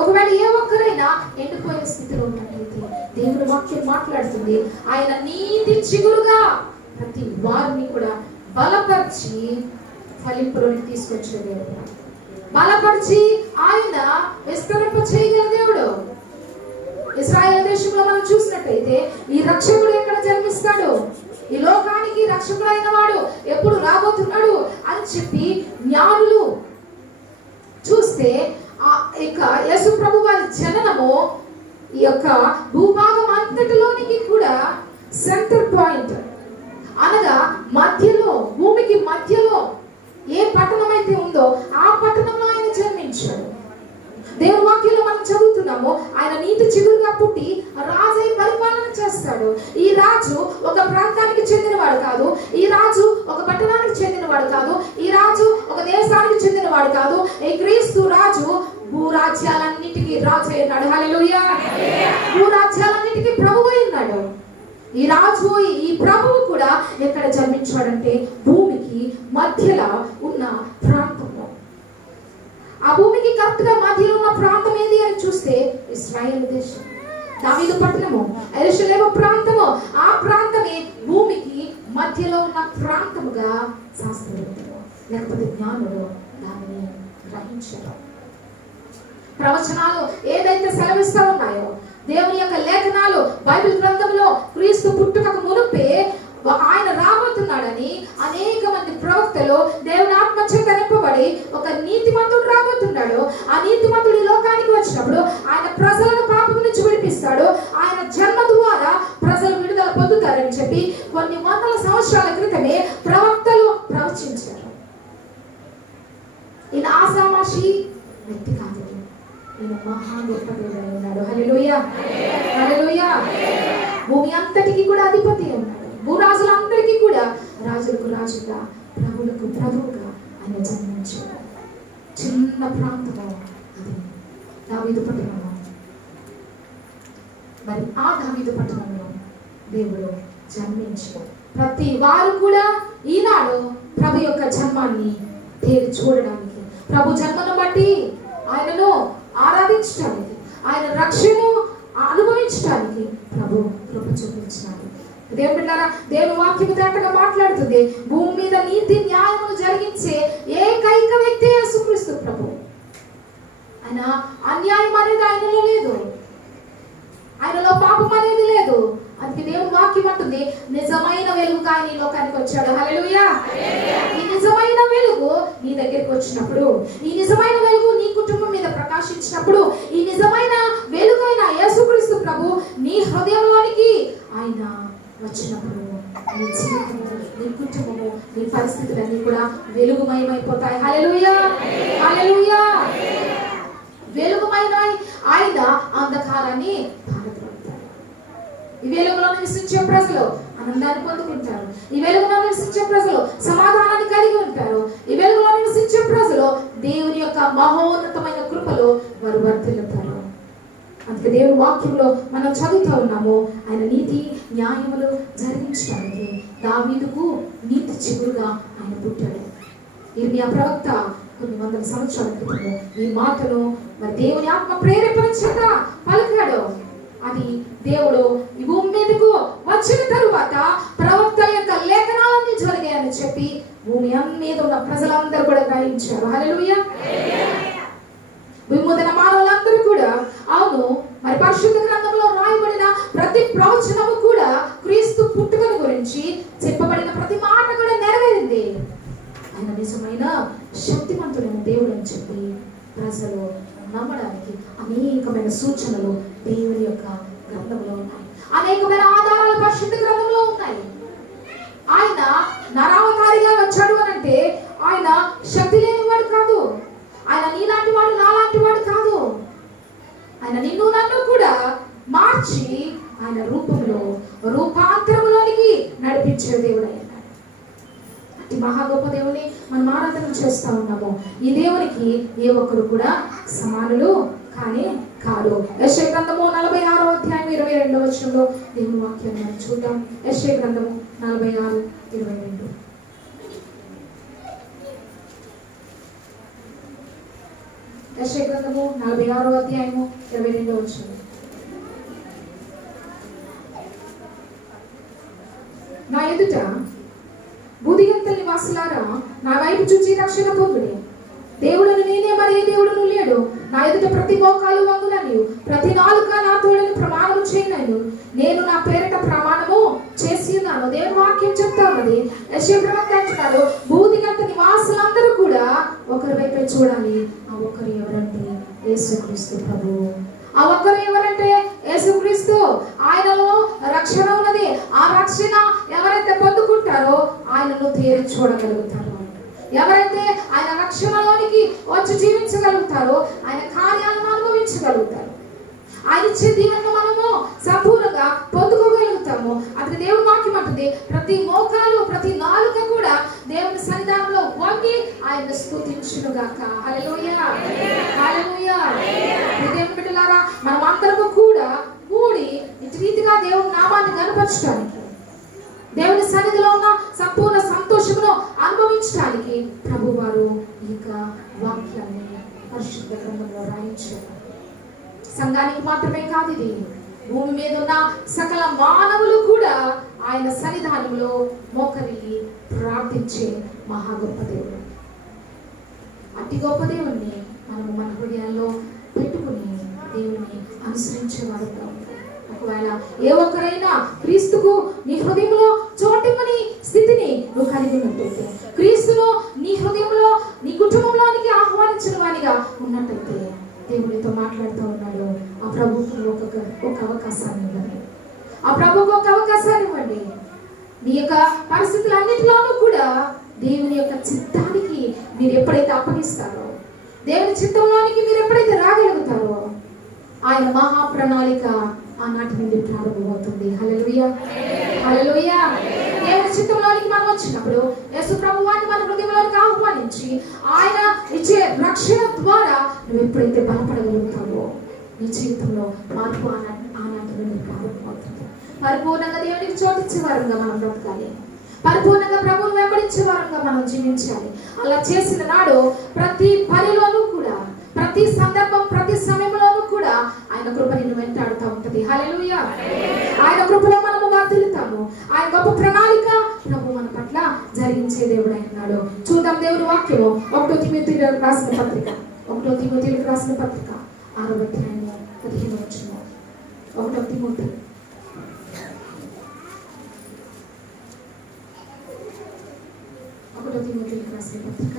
ఒకవేళ ఏ ఒక్కరైనా ఎండిపోయిన స్థితిలో ఉన్నట్లయితే దేవుడు వాక్యం మాట్లాడుతుంది, ఆయన నీతి చిగురుగా ప్రతి వారిని కూడా బలపరిచి ఫలింపులోకి తీసుకొచ్చే దేవుడు. బలపరిచి ఆయన విస్తరింప చేయగల దేవుడు. ఇశ్రాయేలు దేశంలో మనం చూసినట్టయితే ఈ రక్షకుడు ఎక్కడ జన్మిస్తాడు, ఈ లోకానికి రక్షకుడు అయిన వాడు ఎప్పుడు రాబోతున్నాడు అని చెప్పి జ్ఞానులు చూస్తే ఆ యొక్క యేసు ప్రభు వారి జననము ఈ యొక్క భూభాగం అంతటిలోనికి కూడా సెంటర్ పాయింట్, అనగా మధ్యలో, భూమికి మధ్యలో ఏ పట్టణం అయితే ఉందో ఆ పట్టణంలో ఆయన జన్మించాడు. దేవుని వాక్యంలో మనం చదువుతున్నాము, ఆయన నీతి చిగురుగా పుట్టి రాజై పరిపాలన చేస్తాడు. ఈ రాజు ఒక ప్రాంతానికి చెందినవాడు కాదు, ఈ రాజు ఒక పట్టణానికి చెందినవాడు కాదు, ఈ రాజు ఒక దేశానికి చెందినవాడు కాదు. ఈ క్రీస్తు రాజు భూరాజ్యాలన్నిటికీ రాజు అయినాడు. హల్లెలూయా. భూరాజ్యాలన్నిటికీ ప్రభువు అయినాడు. ఈ రాజు, ఈ ప్రభువు కూడా ఎక్కడ జన్మించాడంటే భూమికి మధ్యలో ఉన్న ప్రాంతంలో. ఆ భూమికి కరెక్ట్ గా మధ్యలో ఉన్న ప్రాంతం ఏంది అని చూస్తే ఇశ్రాయేలు దేశం, దావీదు పట్టణము, యెరూషలేము ప్రాంతము. ఆ ప్రాంతమే భూమికి మధ్యలో ఉన్న ప్రాంతముగా శాస్త్రవేత్తలు లేకపోతే జ్ఞానులు దానిని గ్రహించారు. ప్రవచనాలు ఏదైతే సెలవిస్తూ ఉన్నాయో, దేవుని యొక్క లేఖనాలు, బైబిల్ గ్రంథంలో క్రీస్తు పుట్టుకకు మునుపే ఆయన రాబోతున్నాడని అనేక మంది ప్రవక్తలు దేవుని ఆత్మ చేత నింపబడి ఒక నీతిమంతుడు రాబోతున్నాడు. ఆ నీతిమంతుడు లోకానికి వచ్చినప్పుడు ఆయన ప్రజలను పాపం నుంచి విడిపిస్తాడు, ఆయన జన్మ ద్వారా ప్రజలు విడుదల పొందుతారని చెప్పి కొన్ని వందల సంవత్సరాల క్రితమే ప్రవక్తలు ప్రవచించారు. ఈయన ఆసామాషి వ్యక్తి కాదు, ఈయన మహా గొప్ప దేవుడై ఉన్నాడు. హల్లెలూయా, హల్లెలూయా. భూమి అంతటికి కూడా అధిపతి ఉన్నాడు, భూరాజులందరికీ కూడా రాజు రాజులకు రాజుగా, ప్రభువులకు ప్రభువుగా ఆయన జన్మించాడు. చిన్న ప్రాంతము అది దావీదు పట్టణము. మరి ఆ దావీదు పట్టణంలో దేవుడు జన్మించాడు. ప్రతి వారు కూడా ఈనాడు ప్రభు యొక్క జన్మాన్ని తేరి చూడడానికి, ప్రభు జన్మను బట్టి ఆయనను ఆరాధించడానికి, ఆయన రక్షణను అనుభవించడానికి ప్రభు కృప చూపించినాడు. దేవుని బిడ్డలారా, దేవుని వాక్యము దాటగా మాట్లాడుతుంది. భూమి మీద నీతి న్యాయములు జరిగించే ఏకైక వ్యక్తి యేసుక్రీస్తు ప్రభు. ఆయన అన్యాయం అనేది ఆయనలో లేదు, ఆయనలో పాపం అనేది లేదు. అందుకే దేవుని వాక్యం అంటుంది, నిజమైన వెలుగుగా ఆయన ఈ లోకానికి వచ్చాడు. హల్లెలూయా. ఈ నిజమైన వెలుగు నీ దగ్గరికి వచ్చినప్పుడు, ఈ నిజమైన వెలుగు నీ కుటుంబం మీద ప్రకాశించినప్పుడు, ఈ నిజమైన వెలుగైన యేసుక్రీస్తు ప్రభు నీ హృదయంలోనికి ఆయన వచ్చినప్పుడు, నీ జీవితము, నీ కుటుంబము, నీ పరిస్థితులన్నీ కూడా వెలుగుమయమైపోతాయి. హల్లెలూయా, హల్లెలూయా. వెలుగుమైన ఆయన అంధకారాన్ని పారద్రోలుతాడు. ఈ వెలుగులో నివసించే ప్రజలు ఆనందాన్ని పొందుకుంటారు. ఈ వెలుగులో నివసించే ప్రజలు సమాధానాన్ని కలిగి ఉంటారు. ఈ వెలుగులో నివసించే ప్రజలు దేవుని యొక్క మహోన్నతమైన కృపలో వారు వర్ధిల్లుతారు. అందుకే దేవుని వాక్యంలో మనం చదువుతూ ఉన్నాము, ఆయన నీతి న్యాయములు జరిగించడానికి దావీదుకు నీతి చిగురుగా ఆయన పుట్టాడు. ఇర్మియా ప్రవక్త కొన్ని వందల సంవత్సరాల క్రితము ఈ మాటను మరి దేవుని ఆత్మ ప్రేరేపణ చేత పలికాడు. అది దేవుడు ఈ భూమి మీదకు వచ్చిన తరువాత ప్రవక్త యొక్క లేఖనాలన్నీ జరిగాయని చెప్పి భూమి మీద ఉన్న ప్రజలందరూ కూడా గ్రహించారు. హల్లెలూయా. విమోచన మానవులందరూ కూడా అవును, మరి పరిశుద్ధ గ్రంథంలో రాయబడిన ప్రతి ప్రవచనము కూడా క్రీస్తు పుట్టుకను గురించి చెప్పబడిన ప్రతి మాట కూడా నెరవేరింది. ఆయన నిజమైన శక్తివంతుడైన దేవుడు అని చెప్పి ప్రజలు నమ్మడానికి అనేకమైన సూచనలు దేవుని యొక్క గ్రంథంలో ఉన్నాయి. అనేకమైన ఆధారాలు పరిశుద్ధ గ్రంథంలో ఉన్నాయి. ఆయన నరావతారిగా వచ్చాడు అని అంటే ఆయన శక్తి లేనివాడు కాదు. ఆయన నీలాంటి వాడు నాలాంటి వాడు కాదు. ఆయన నిన్ను నన్ను కూడా మార్చి ఆయన రూపంలో రూపాంతరంలోనికి నడిపించే దేవుడు ఆయన. అతి మహా గొప్ప దేవుని మనం ఆరాధన చేస్తా ఉన్నాము. ఈ దేవునికి ఏ ఒక్కరు కూడా సమానులు కానీ కాదు. యెషయా గ్రంథము 46వ అధ్యాయం 22వ వచనంలో దేవుని వాక్యాన్ని మనం చూద్దాం. యెషయా గ్రంథము 46:22. యెషయా గ్రంథము 46వ అధ్యాయము 22వ వచనం. నా ఎదుట బుద్ధిగంతల నివాసులారా నా వైపు చూచి రక్షణ పొందుడి. దేవుడును నేనే, మరి ఏ దేవుడును లేడు. నా ఎదుట ప్రతి మోకాలు వంగుననియు ప్రతి నాలుక నా తోడని ప్రమాణము చేయనను నేను నా పేరిట ప్రమాణము చేసి ఉన్నాను. దేవుని వాక్యం చెప్తా ఉన్నది. యెషయా ప్రవక్త అంటున్నాడు, బుద్ధిగంత నివాసులందరూ కూడా ఒకరి వైపే చూడాలి. ఆ ఒకరు ఎవరంటే యేసుక్రీస్తు ప్రభువు. ఆ ఒక్కరు ఎవరంటే యేసుక్రీస్తు. ఆయనలో రక్షణ ఉన్నది. ఆ రక్షణ ఎవరైతే పొందుకుంటారో ఆయనను తేరి చూడగలుగుతారు. ఎవరైతే ఆయన రక్షణలోనికి వచ్చి జీవించగలుగుతారో ఆయన కార్యాలను అనుభవించగలుగుతారు. ఆయన ఇచ్చే దీవెనను మనము సంపూర్ణంగా పొందుకోగలుగుతాము. అది దేవుని వాక్యం అంటుంది, ప్రతి మోకాలు ప్రతి నాలుక కూడా దేవుని సన్నిధానంలో వంగి ఆయన స్తుతించునుగాక. హల్లెలూయా, హల్లెలూయా. దేవుని బిడ్డలారా, మనం అందరము కూడా కూడి ఇటు రీతిగా దేవుని నామాన్ని కనపరచడానికి, దేవుని సన్నిధిలో ఉన్న సంపూర్ణ సంతోషమును అనుభవించడానికి ప్రభు వారు ఈ యొక్క వాక్యాన్ని పరిశుద్ధ గ్రంథంలో రాయించారు. సంఘానికి మాత్రమే కాదు, ఇది భూమి మీద ఉన్న సకల మానవులు కూడా ఆయన సన్నిధానంలో మోకరిల్లి ప్రార్థించే మహా గొప్ప దేవుడు. అతి గొప్ప దేవుణ్ణి మనము మన హృదయాల్లో పెట్టుకుని దేవుని అనుసరించే వారుగా ఉంటాం. ఒకవేళ ఏ ఒక్కరైనా క్రీస్తుకు నీ హృదయంలో చోటివ్వని స్థితిని నువ్వు కలిగి ఉన్నట్టయితే, క్రీస్తును నీ హృదయంలో నీ కుటుంబంలోనికి ఆహ్వానించిన వానిగా ఉన్నట్టయితే దేవునితో మాట్లాడుతూ ఉన్నాడు. ఆ ప్రభువుకు ఒక అవకాశాన్ని ఇవ్వండి. ఆ ప్రభువుకు ఒక అవకాశాన్ని ఇవ్వండి. మీ యొక్క పరిస్థితులన్నిటిలోనూ కూడా దేవుని యొక్క చిత్తానికి మీరు ఎప్పుడైతే అప్పగిస్తారో, దేవుని చిత్తంలోనికి మీరు ఎప్పుడైతే రాగలుగుతారో, ఆయన మహా ప్రణాళిక ఆనాటి నుండి ప్రారంభమవుతుంది. హల్లెలూయా, హల్లెలూయా. దేవుని చిత్తంలోనికి మనం వచ్చినప్పుడు యేసు ప్రభువాన్ని మన హృదయంలోకి ఆహ్వానించి ఆయన ఇచ్చే రక్షణ ద్వారా నువ్వు ఎప్పుడైతే బలపడగలుగుతావో నీ జీవితంలో మార్పు ఆనాటిలో నీకు ప్రారంభమవుతుంది. పరిపూర్ణంగా దేవునికి చోటిచ్చే వారంగా మనం బ్రతకాలి. పరిపూర్ణంగా ప్రభువును వెంబడించే వారంగా మనం జీవించాలి. అలా చేసిన నాడు ప్రతి పనిలోనూ కూడా, ప్రతి సందర్భం, ప్రతి సమయంలోనూ కూడా ఆయన కృప నిన్ను వెంటాడుతూ ఉంటది. హల్లెలూయా. ఆయన కృపలో మనము వర్ధిల్లుతాము. ఆయన గొప్ప ప్రణాళిక ప్రభు మన పట్ల జరిగించే దేవుడు అయినాడు. చూద్దాం దేవుని వాక్యము 1 తిమోతియులకు రాసిన పత్రిక 6వ అధ్యాయము 15వ వచనం. 1 తిమోతి 1 తిమోతియులకు రాసిన పత్రిక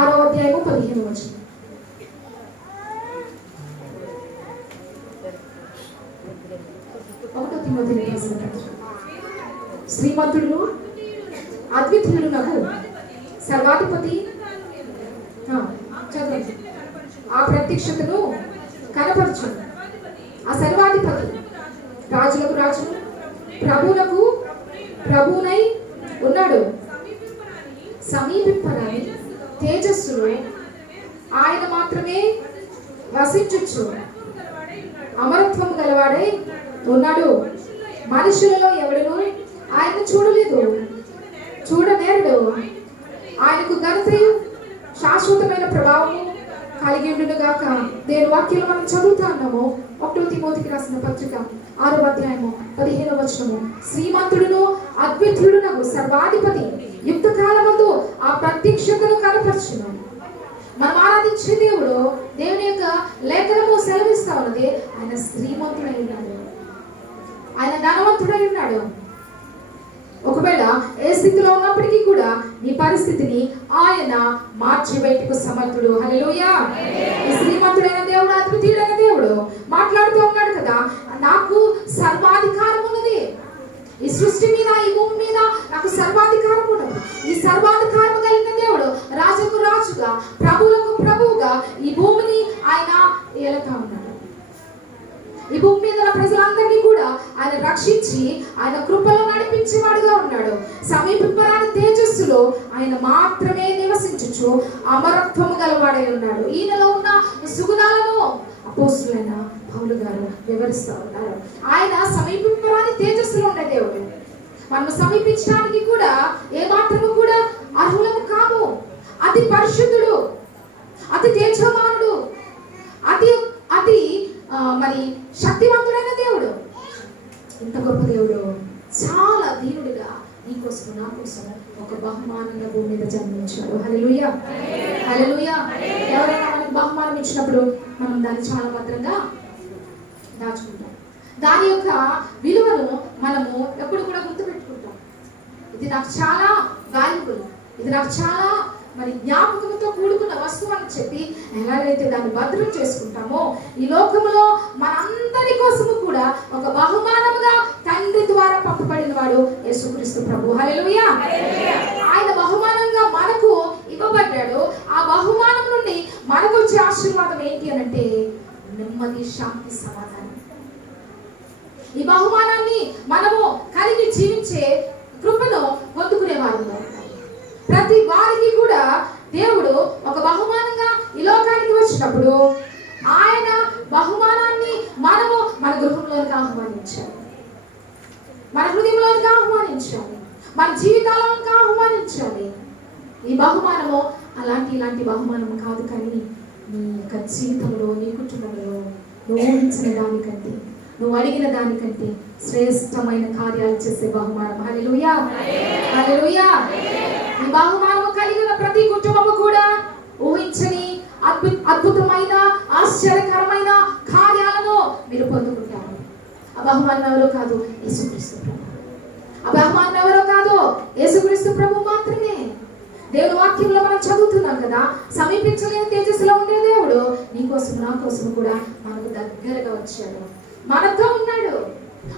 6వ అధ్యాయము 15వ వచనం. శ్రీమంతుడు అద్వితీయుడునగు సర్వాధిపతి ఆ ప్రత్యక్షతను కనపరచు. ఆ సర్వాధిపతి రాజులకు రాజు, ప్రభువులకు ప్రభువునై ఉన్నాడు. సమీపింపరాని తేజస్సులో ఆయన మాత్రమే వసించుచు అమరత్వం గలవాడై ఉన్నాడు. మనుషులలో ఎవడును ఆయన చూడలేదు, చూడనేరడు. ఆయనకు ఘనతయు శాశ్వతమైన ప్రభావము కలిగి ఉండును గాక. దేని వాక్యాలు మనం చదువుతా ఉన్నాము. 1 తిమోతికి రాసిన పత్రిక 6వ అధ్యాయము 15వ వచనము. శ్రీమంతుడును అద్వితీయుడునగు సర్వాధిపతి యుక్త కాలమందు ఆ ప్రత్యక్షతను కనపరచును. మనం ఆరాధించే దేవుడు, దేవుని యొక్క లేఖనము సెలవిస్తా ఉన్నది, ఆయన శ్రీమంతుడై ఉన్నాడు, ఆయన ధనవంతుడై ఉన్నాడు. ఒకవేళ ఏ స్థితిలో ఉన్నప్పటికీ కూడా నీ పరిస్థితిని ఆయన మార్చి బయటకు సమర్థుడు. హల్లెలూయా. ఈ శ్రీమంతుడైన దేవుడు, అద్వితీయుడైన దేవుడు మాట్లాడుతూ ఉన్నాడు కదా, నాకు సర్వాధికారం ఉన్నది ఈ సృష్టి మీద, ఈ భూమి మీద నాకు సర్వాధికారం ఉన్నది. ఈ సర్వాధికారం కలిగిన దేవుడు రాజుకు రాజుగా, ప్రభువులకు ప్రభువుగా ఈ భూమిని ఆయన ఏలుతా ఉన్నాడు. ఈ భూమి మీద ప్రజలందరినీ కూడా ఆయన రక్షించి ఆయన కృపలో నడిపించేవాడుగా ఉన్నాడు. సమీపింపరాని తేజస్సులో ఆయన మాత్రమే నివసించుచు అమరత్వము గలవాడై ఉన్నాడు. ఈయనలో ఉన్న సుగుణాలను అపోస్తులైన పౌలు గారు వివరిస్తూ ఉన్నారు. ఆయన సమీపింపరాని తేజస్సులో ఉండే దేవుడు. మనం సమీపించడానికి కూడా ఏ మాత్రము కూడా అర్హులము కాము. అతి పరిశుద్ధుడు, అతి తేజోమానుడు, అతి అతి మరి శక్తివంతుడైన దేవుడు. ఇంత గొప్ప దేవుడు చాలా దీనుడిగా నీకోసం నా కోసం ఒక బహుమానంగా భూమి మీద జన్మించాడు. హల్లెలూయా, హల్లెలూయా. ఎవరైనా మనకు బహుమానం ఇచ్చినప్పుడు మనం దాన్ని చాలా భద్రంగా దాచుకుంటాం. దాని యొక్క విలువను మనము ఎప్పుడు కూడా గుర్తుపెట్టుకుంటాం. ఇది నాకు చాలా వాల్యుబుల్, ఇది నాకు చాలా మరి జ్ఞాపకంతో కూడుకున్న వస్తువు అని చెప్పి ఎలాగైతే దాన్ని భద్రం చేసుకుంటామో, ఈ లోకంలో మనందరి కోసము కూడా ఒక బహుమానముగా తండ్రి ద్వారా పంపబడిన వాడు యేసుక్రీస్తు ప్రభు. హల్లెలూయా. ఆయన బహుమానంగా మనకు ఇవ్వబడ్డాడు. ఆ బహుమానం నుండి మనకు వచ్చే ఆశీర్వాదం ఏంటి అనంటే నెమ్మది, శాంతి, సమాధానం. ఈ బహుమానాన్ని మనము కలిగి జీవించే కృపను పొందుకునే వారుగా ప్రతి వారికి కూడా దేవుడు ఒక బహుమానంగా ఈ లోకానికి వచ్చినప్పుడు ఆయన బహుమానాన్ని మనము మన గృహంలోకి ఆహ్వానించాలి, మన హృదయంలోకి ఆహ్వానించాలి, మన జీవితాలకు ఆహ్వానించాలి. ఈ బహుమానము ఇలాంటి బహుమానము కాదు, కానీ నీ యొక్క జీవితంలో, నీ కుటుంబంలో నువ్వు ఊహించిన దానికంటే, నువ్వు అడిగిన దానికంటే శ్రేష్టమైన కార్యాలు చేసే బహుమానం. హల్లెలూయా, హల్లెలూయా. ఈ బహుమానము కలిగిన ప్రతి కుటుంబము కూడా ఊహించని అద్భుతమైన ఆశ్చర్యకరమైన కార్యాలను మీరు పొందుకుంటారు. ఆ బహుమానం ఎవరో కాదు, యేసుక్రీస్తు ప్రభు. ఆ బహుమానం ఎవరో కాదు, యేసుక్రీస్తు ప్రభు మాత్రమే. దేవుని వాక్యంలో మనం చదువుతున్నాం కదా, సమీపించలేని తేజస్సులో ఉండే దేవుడు నీకోసం నా కోసం కూడా మనకు దగ్గరగా వచ్చాడు, మనతో ఉన్నాడు.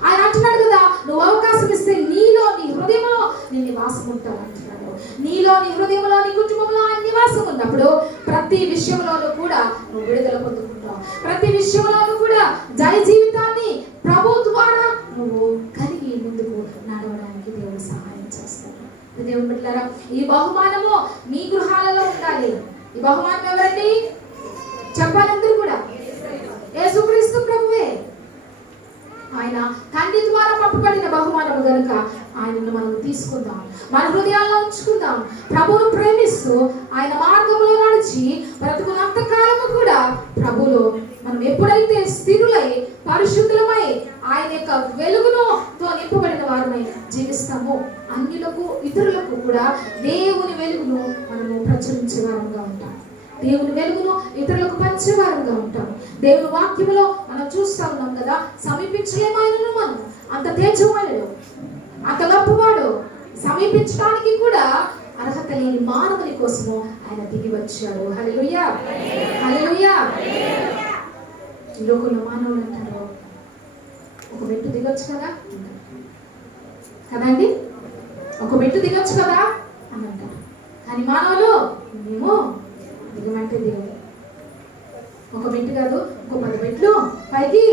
ఆయన అంటున్నాడు కదా, నువ్వు అవకాశం ఇస్తే నీలో, నీ హృదయంలో నీ నివాసం ఉంటావు అంటున్నాడు. నీలో, నీ హృదయంలో, నీ కుటుంబంలో ఆయన నివాసం ఉన్నప్పుడు ప్రతి విషయంలోనూ కూడా నువ్వు విడుదల పొందుకుంటావు. ప్రతి విషయంలోనూ కూడా జయ జీవితాన్ని ప్రభు ద్వారా నువ్వు కలిగి ముందుకు నడవడానికి దేవుడు సహాయం దేవుని బిడ్డలారా, ఈ బహుమానము మీ గృహాలలో ఉండాలి. ఈ బహుమానం ఎవరండి చెప్పాలందరూ కూడా యేసుక్రీస్తు ప్రభువే. ఆయన తండ్రి ద్వారా పంపబడిన బహుమానము కనుక ఆయనను మనం తీసుకుందాం, మన హృదయాల్లో ఉంచుకుందాం. ప్రభువును ప్రేమిస్తూ ఆయన మార్గంలో నడిచి బ్రతుకున్నంత కాలము కూడా ప్రభువులో మనం ఎప్పుడైతే స్థిరులై పరిశుద్ధులమై ఆయన యొక్క వెలుగుతో నింపబడిన వారమై జీవిస్తామో అన్యులకు ఇతరులకు కూడా దేవుని వెలుగును మనము ప్రచురించే వారంగా ఉంటాం. దేవుని వెలుగును ఇతరులకు పంచేవారుగా ఉంటాం. దేవుని వాక్యములో మనం చూస్తా ఉన్నాం కదా, సమీపించలేమైనను మనం అంత తేజమైనడు, అంత గొప్పవాడు, సమీపించడానికి కూడా అర్హత లేని మానవుని కోసము ఆయన దిగి వచ్చాడు. హల్లెలూయా, హల్లెలూయా. ఈ లోకంలో మానవులు అంటారు ఒక మెట్టు దిగొచ్చు కదా కదండి, ఒక మెట్టు దిగొచ్చు కదా అని అంటారు. కానీ మానవులు మేము దిగమంటే దేవుడు ఒక మెట్టు కాదు, ఒక 10 మెట్లు పైకి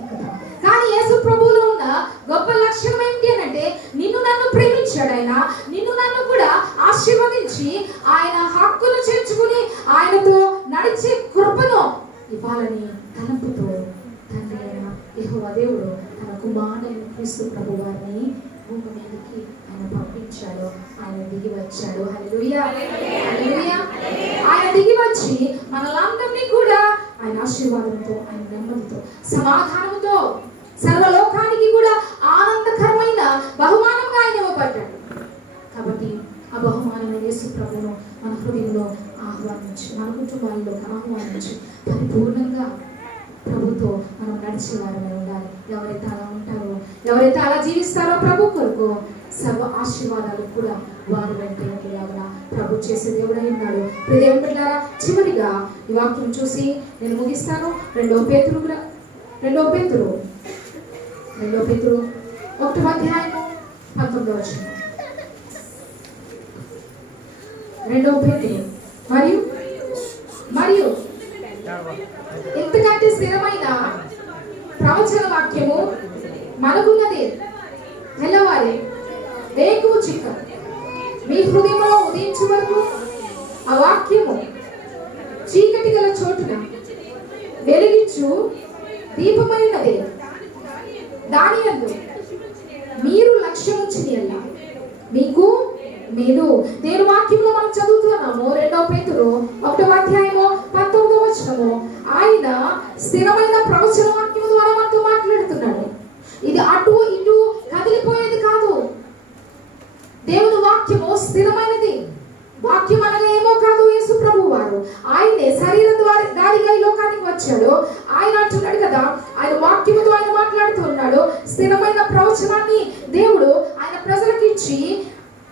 ఎక్కుతాం. కానీ యేసు ప్రభువులో ఉన్న గొప్ప లక్షణం ఏంటి అని అంటే, నిన్ను నన్ను ప్రేమించాడు ఆయన, నిన్ను నన్ను కూడా ఆశీర్వదించి ఆయన హక్కులు చేర్చుకుని ఆయనతో నడిచే కృపను ఇవ్వాలని తలంపుతో తండ్రి అయిన యెహోవా దేవుడు తన కుమారుడైన క్రీస్తు ప్రభు వారిని భూమి మీదకి ఆయన పంపించాడు. ఆయన దిగి వచ్చాడు. హల్లెలూయా, హల్లెలూయా. ఆయన దిగి వచ్చి మనలందరినీ కూడా ఆయన ఆశీర్వాదంతో, ఆయన నెమ్మదితో, సమాధానంతో, సర్వలోకానికి కూడా ఆనందకరమైన బహుమానంగా ఆయన ఇవ్వబడ్డాడు. కాబట్టి ఆ బహుమానమైన యేసు ప్రభువును మన హృదయంలో ఆహ్వానించి, మన కుటుంబాల్లో ఆహ్వానించి పరిపూర్ణంగా ప్రభుతో మనం నడిచే వారమై ఉండాలి. ఎవరైతే అలా ఉంటారో, ఎవరైతే అలా జీవిస్తారో ప్రభు కొరకు సర్వ ఆశీర్వాదాలు కూడా వారి వెంట ఉండేలాగా ప్రభు చేసే దేవుడై ఉన్నాడు. దేవుని బిడ్డలారా, చివరిగా ఈ వాక్యం చూసి నేను ముగిస్తాను. 2 పేతురు 1వ అధ్యాయము 19వ వచనం. 2 పేతురు మరియు ఎంతకంటే స్థిరమైన ప్రవచన వాక్యము మనకున్నది. తెల్లవారి వేకువ చిక్క మీ హృదయంలో ఉదయించే వరకు ఆ వాక్యము చీకటి గల చోటున వెలిగించు దీపమైనదే. దాని యందు మీరు లక్ష్యముంచినలా మీకు మేలు. నేను వాక్యంలో మనం చదువుతున్నాము 2 పేతురు 1వ అధ్యాయము 19వ వచనము. ఆయన స్థిరమైన ప్రవచన వాక్యం ద్వారా మనతో మాట్లాడుతున్నాడు. ఇది అటు ఇటు కదిలిపోయేది కాదు. దేవుని వాక్యము స్థిరమైనది. వాక్యం అనగా ఏమో కాదు, యేసు ప్రభు వారు ఆయనే శరీరం ద్వారా దారిగా ఈ లోకానికి వచ్చాడు. ఆయన అంటున్నాడు కదా, ఆయన వాక్యముతో ఆయన మాట్లాడుతున్నాడు. స్థిరమైన ప్రవచనాన్ని దేవుడు ఆయన ప్రజలకు ఇచ్చి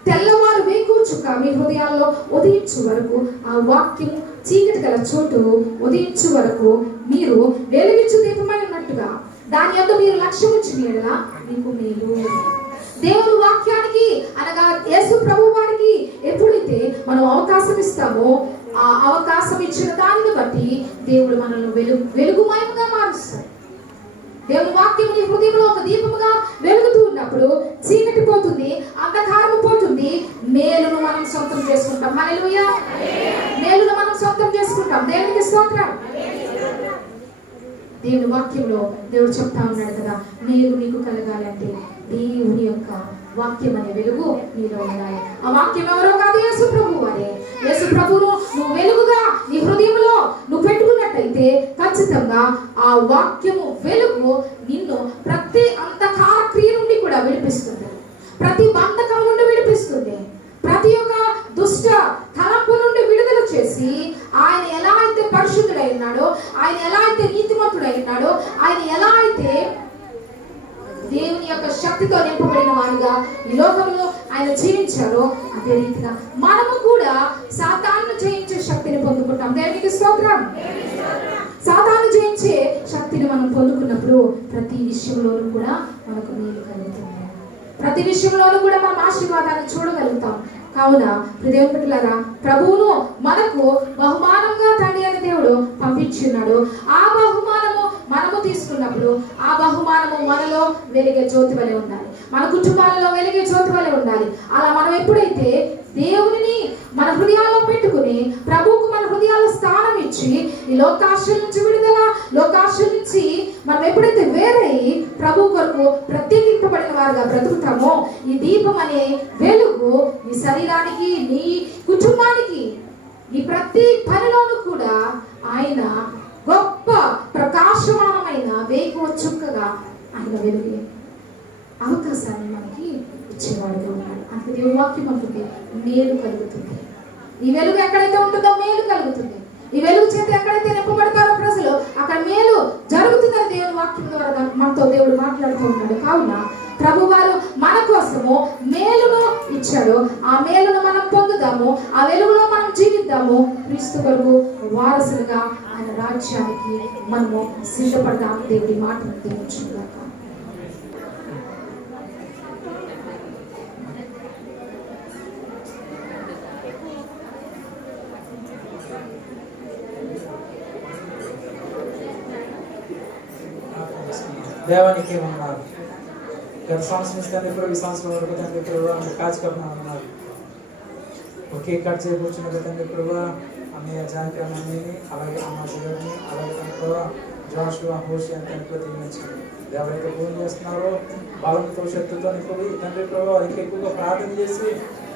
తెల్లవారు వేకూర్చుక మీ హృదయాల్లో ఉదయించు వరకు ఆ వాక్యం చీకటి గల చోటు ఉదయించు వరకు మీరు వెలిగించు దీపమైనట్టుగా దాని యందు మీరు లక్ష్యం ఉంచినట్లుగా మీకు మేలు. దేవుని వాక్యానికి అనగా యేసు ప్రభు వారికి ఎప్పుడైతే మనం అవకాశం ఇస్తామో ఆ అవకాశం ఇచ్చిన దానిని బట్టి దేవుడు మనల్ని వెలుగుమయముగా మారుస్తాడు. దేవుని వాక్యం నీ హృదయంలో ఒక దీపముగా వెలుగుతూ ఉన్నప్పుడు చీకటి పోతుంది, అంధకారం పోతుంది, మేలును మనం సొంతం చేసుకుంటాం. హల్లెలూయా, మేలును మనం సొంతం చేసుకుంటాం. దేవునికి స్తోత్రం. దేవుని వాక్యంలో దేవుడు చెప్తా ఉన్నాడు కదా, మేలు నీకు కలగాలంటే దేవుని యొక్క వాక్యం అనే వెలుగు నీలో ఉండాలి. ఆ వాక్యం ఎవరో కాదు, యేసు ప్రభు వారే. యేసు ప్రభువును నువ్వు వెలుగుగా నీ హృదయంలో నువ్వు పెట్టుకున్నట్టయితే ఖచ్చితంగా ఆ వాక్యము వెలుగు నిన్ను ప్రతి అంధకార క్రియ నుండి కూడా విడిపిస్తుంది, ప్రతి బంధకం నుండి విడిపిస్తుంది, ప్రతి ఒక్క దుష్ట తలంపు నుండి విడుదల చేసి ఆయన ఎలా అయితే పరిశుద్ధుడై ఉన్నాడో, ఆయన ఎలా అయితే నీతిమంతుడై ఉన్నాడో, ఆయన ఎలా అయితే దేవుని యొక్క శక్తితో నింపబడిన వారిగా ఈ లోకంలో ఆయన జీవించారో అదే రీతిగా మనము కూడా సాతాను జయించే శక్తిని పొందుకుంటాం. దేవునికి స్తోత్రం. సాతాను జయించే శక్తిని మనం పొందుకున్నప్పుడు ప్రతి విషయంలోనూ కూడా మనకు మేలు కలుగుతుంది, ప్రతి విషయంలోనూ కూడా మనం ఆశీర్వాదాన్ని చూడగలుగుతాం. కావున దేవుని బిడ్డలారా, ప్రభువును మనకు బహుమానంగా తండ్రి అని దేవుడు పంపించున్నాడు. ఆ బహుమానము మనము తీసుకున్నప్పుడు ఆ బహుమానము మనలో వెలిగే జ్యోతి వలె ఉండాలి, మన కుటుంబాలలో వెలిగే జ్యోతి వలె ఉండాలి. అలా మనం ఎప్పుడు బ్రతుకుతామో ఈ దీపం అనే వెలుగు నీ శరీరానికి, నీ కుటుంబానికి, నీ ప్రతి పనిలోనూ కూడా ఆయన గొప్ప ప్రకాశమానమైన వేకువ చుక్కగా ఆయన వెలుగు అవకాశాన్ని మనకి ఇచ్చేవాడుగా ఉన్నాడు. అందుకే దేవుని వాక్యం అంటుంది మేలు కలుగుతుంది. ఈ వెలుగు ఎక్కడైతే ఉంటుందో మేలు కలుగుతుంది. ఈ వెలుగు చేత ఎక్కడైతే నింపబడతారో ప్రజలు అక్కడ మేలు జరుగుతుందని దేవుని వాక్యం ద్వారా మనతో దేవుడు మాట్లాడుతూ ఉన్నాడు. కావున ప్రభు వారు మన కోసము మేలును ఇచ్చాడు. ఆ మేలును మనం పొందుదాము, ఆ వెలుగులో మనం జీవిద్దాము. క్రీస్తు కొరకు వారసులుగా ఆయన రాజ్యానికి మనము సిద్ధపడదాం. దేవుడి మాటను దీవించుగాక. దేవానికి ఏమన్నారు? గత సంవత్సరం ఇస్తే ఇప్పుడు ఈ సంవత్సరం వరకు తండ్రి ఇప్పుడు కాచి కప్పున్నారు. ఒకే కట్ చేయకూర్చున్న తండ్రి ఇప్పుడు అన్నయ్య జానకి అమ్మని, అలాగే అమ్మ శివని, అలాగే తనకు జాషువా హోషి అని తండ్రి దీవించండి. ఎవరైతే ఫోన్ చేస్తున్నారో బలంతో శక్తితో నింపి తండ్రి ప్రభావ ఇంకా ఎక్కువగా ప్రార్థన చేసి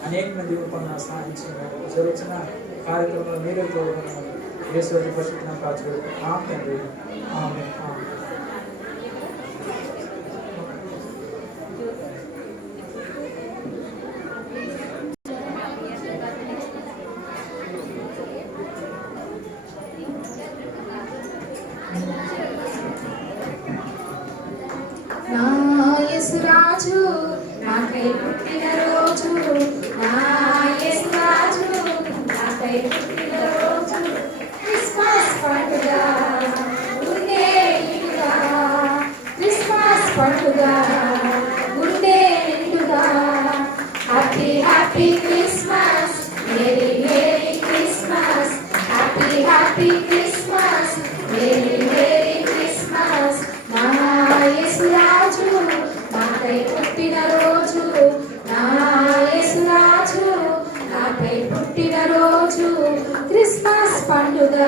అనేక మంది పనులు సాధించిన జరుగుతున్న కార్యక్రమంలో మీరే తోడుకున్నారు. యేసు పరిశుద్ధ కాచి తండ్రి. ఆమె రాజు నాకై పుట్టిన రోజు, నా యేసు రాజు నాకై పుట్టిన రోజు, క్రిస్మస్ పండుగ ఉండే నిండుగా, క్రిస్మస్ పండుగ ఉండే నిండుగా. Happy happy Christmas, merry merry Christmas, happy happy Christmas, merry merry Christmas. నా యేసు రాజు నాకై పుట్టిన రోజు, నా యేసు రాజు నాకై పుట్టిన రోజు, క్రిస్మస్ పండుగ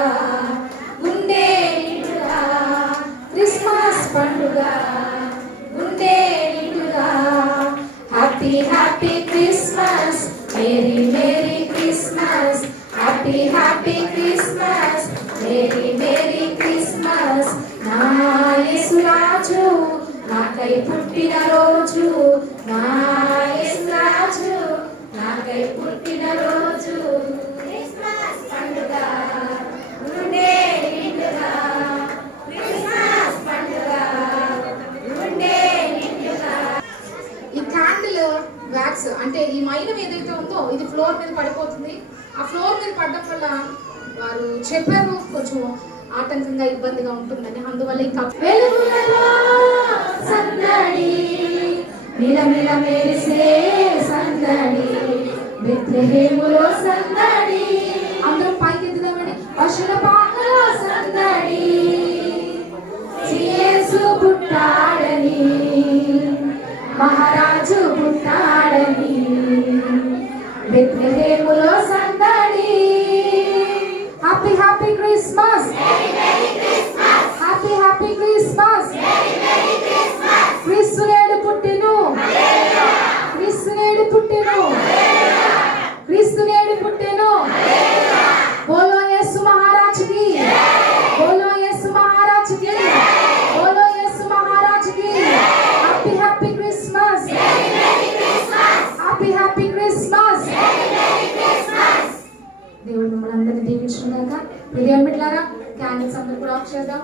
ఉండే నిండుగా, క్రిస్మస్ పండుగ ఉండే నిండుగా. Happy happy Christmas, merry merry Christmas, happy happy Christmas, merry merry Christmas. నా యేసు రాజు నాకై పుట్టిన రోజు, నా యేసు రాజు నాకై పుట్టిన రోజు, క్రిస్మస్ పండుగ ఉండే నిండుగా, క్రిస్మస్ పండుగ ఉండే నిండుగా. ఈ క్యాండిల్ వ్యాక్స్ అంటే ఈ మైనం ఏదైతే ఉందో ఇది ఫ్లోర్ మీద పడిపోతుంది. ఆ ఫ్లోర్ మీద పడడం వల్ల వారు చెప్పారు కొంచెం ఆటంకంగా ఇబ్బందిగా ఉంటుందని. అందువల్ల ఇంకా వెలుగులలో సందడి, మిలమిల మెరిసే సందడి, బెత్లెహేములో సందడి, అందరూ పైకి ఎత్తుదామండి. పశుల పాకలో సందడి, యేసు పుట్టాడని, మహారాజు పుట్టాడని, బెత్లెహేములో సందడి. Happy happy Christmas, happy happy Christmas. క్రీస్తు నేడు పుట్టెను, క్రీస్తు నేడు పుట్టెను, క్రీస్తు నేడు పుట్టెను. బోలో యేసు మహారాజుకి, బోలో యేసు మహారాజుకి, బోలో యేసు మహారాజుకి. Happy happy Christmas, happy happy Christmas. దేవుడు మిమ్మల్ని అందరినీ దీవించుగాక. ప్రియ బిడ్డలారా, క్యాండిల్స్ అందరూ కూడా ఆఫ్ చేద్దాం.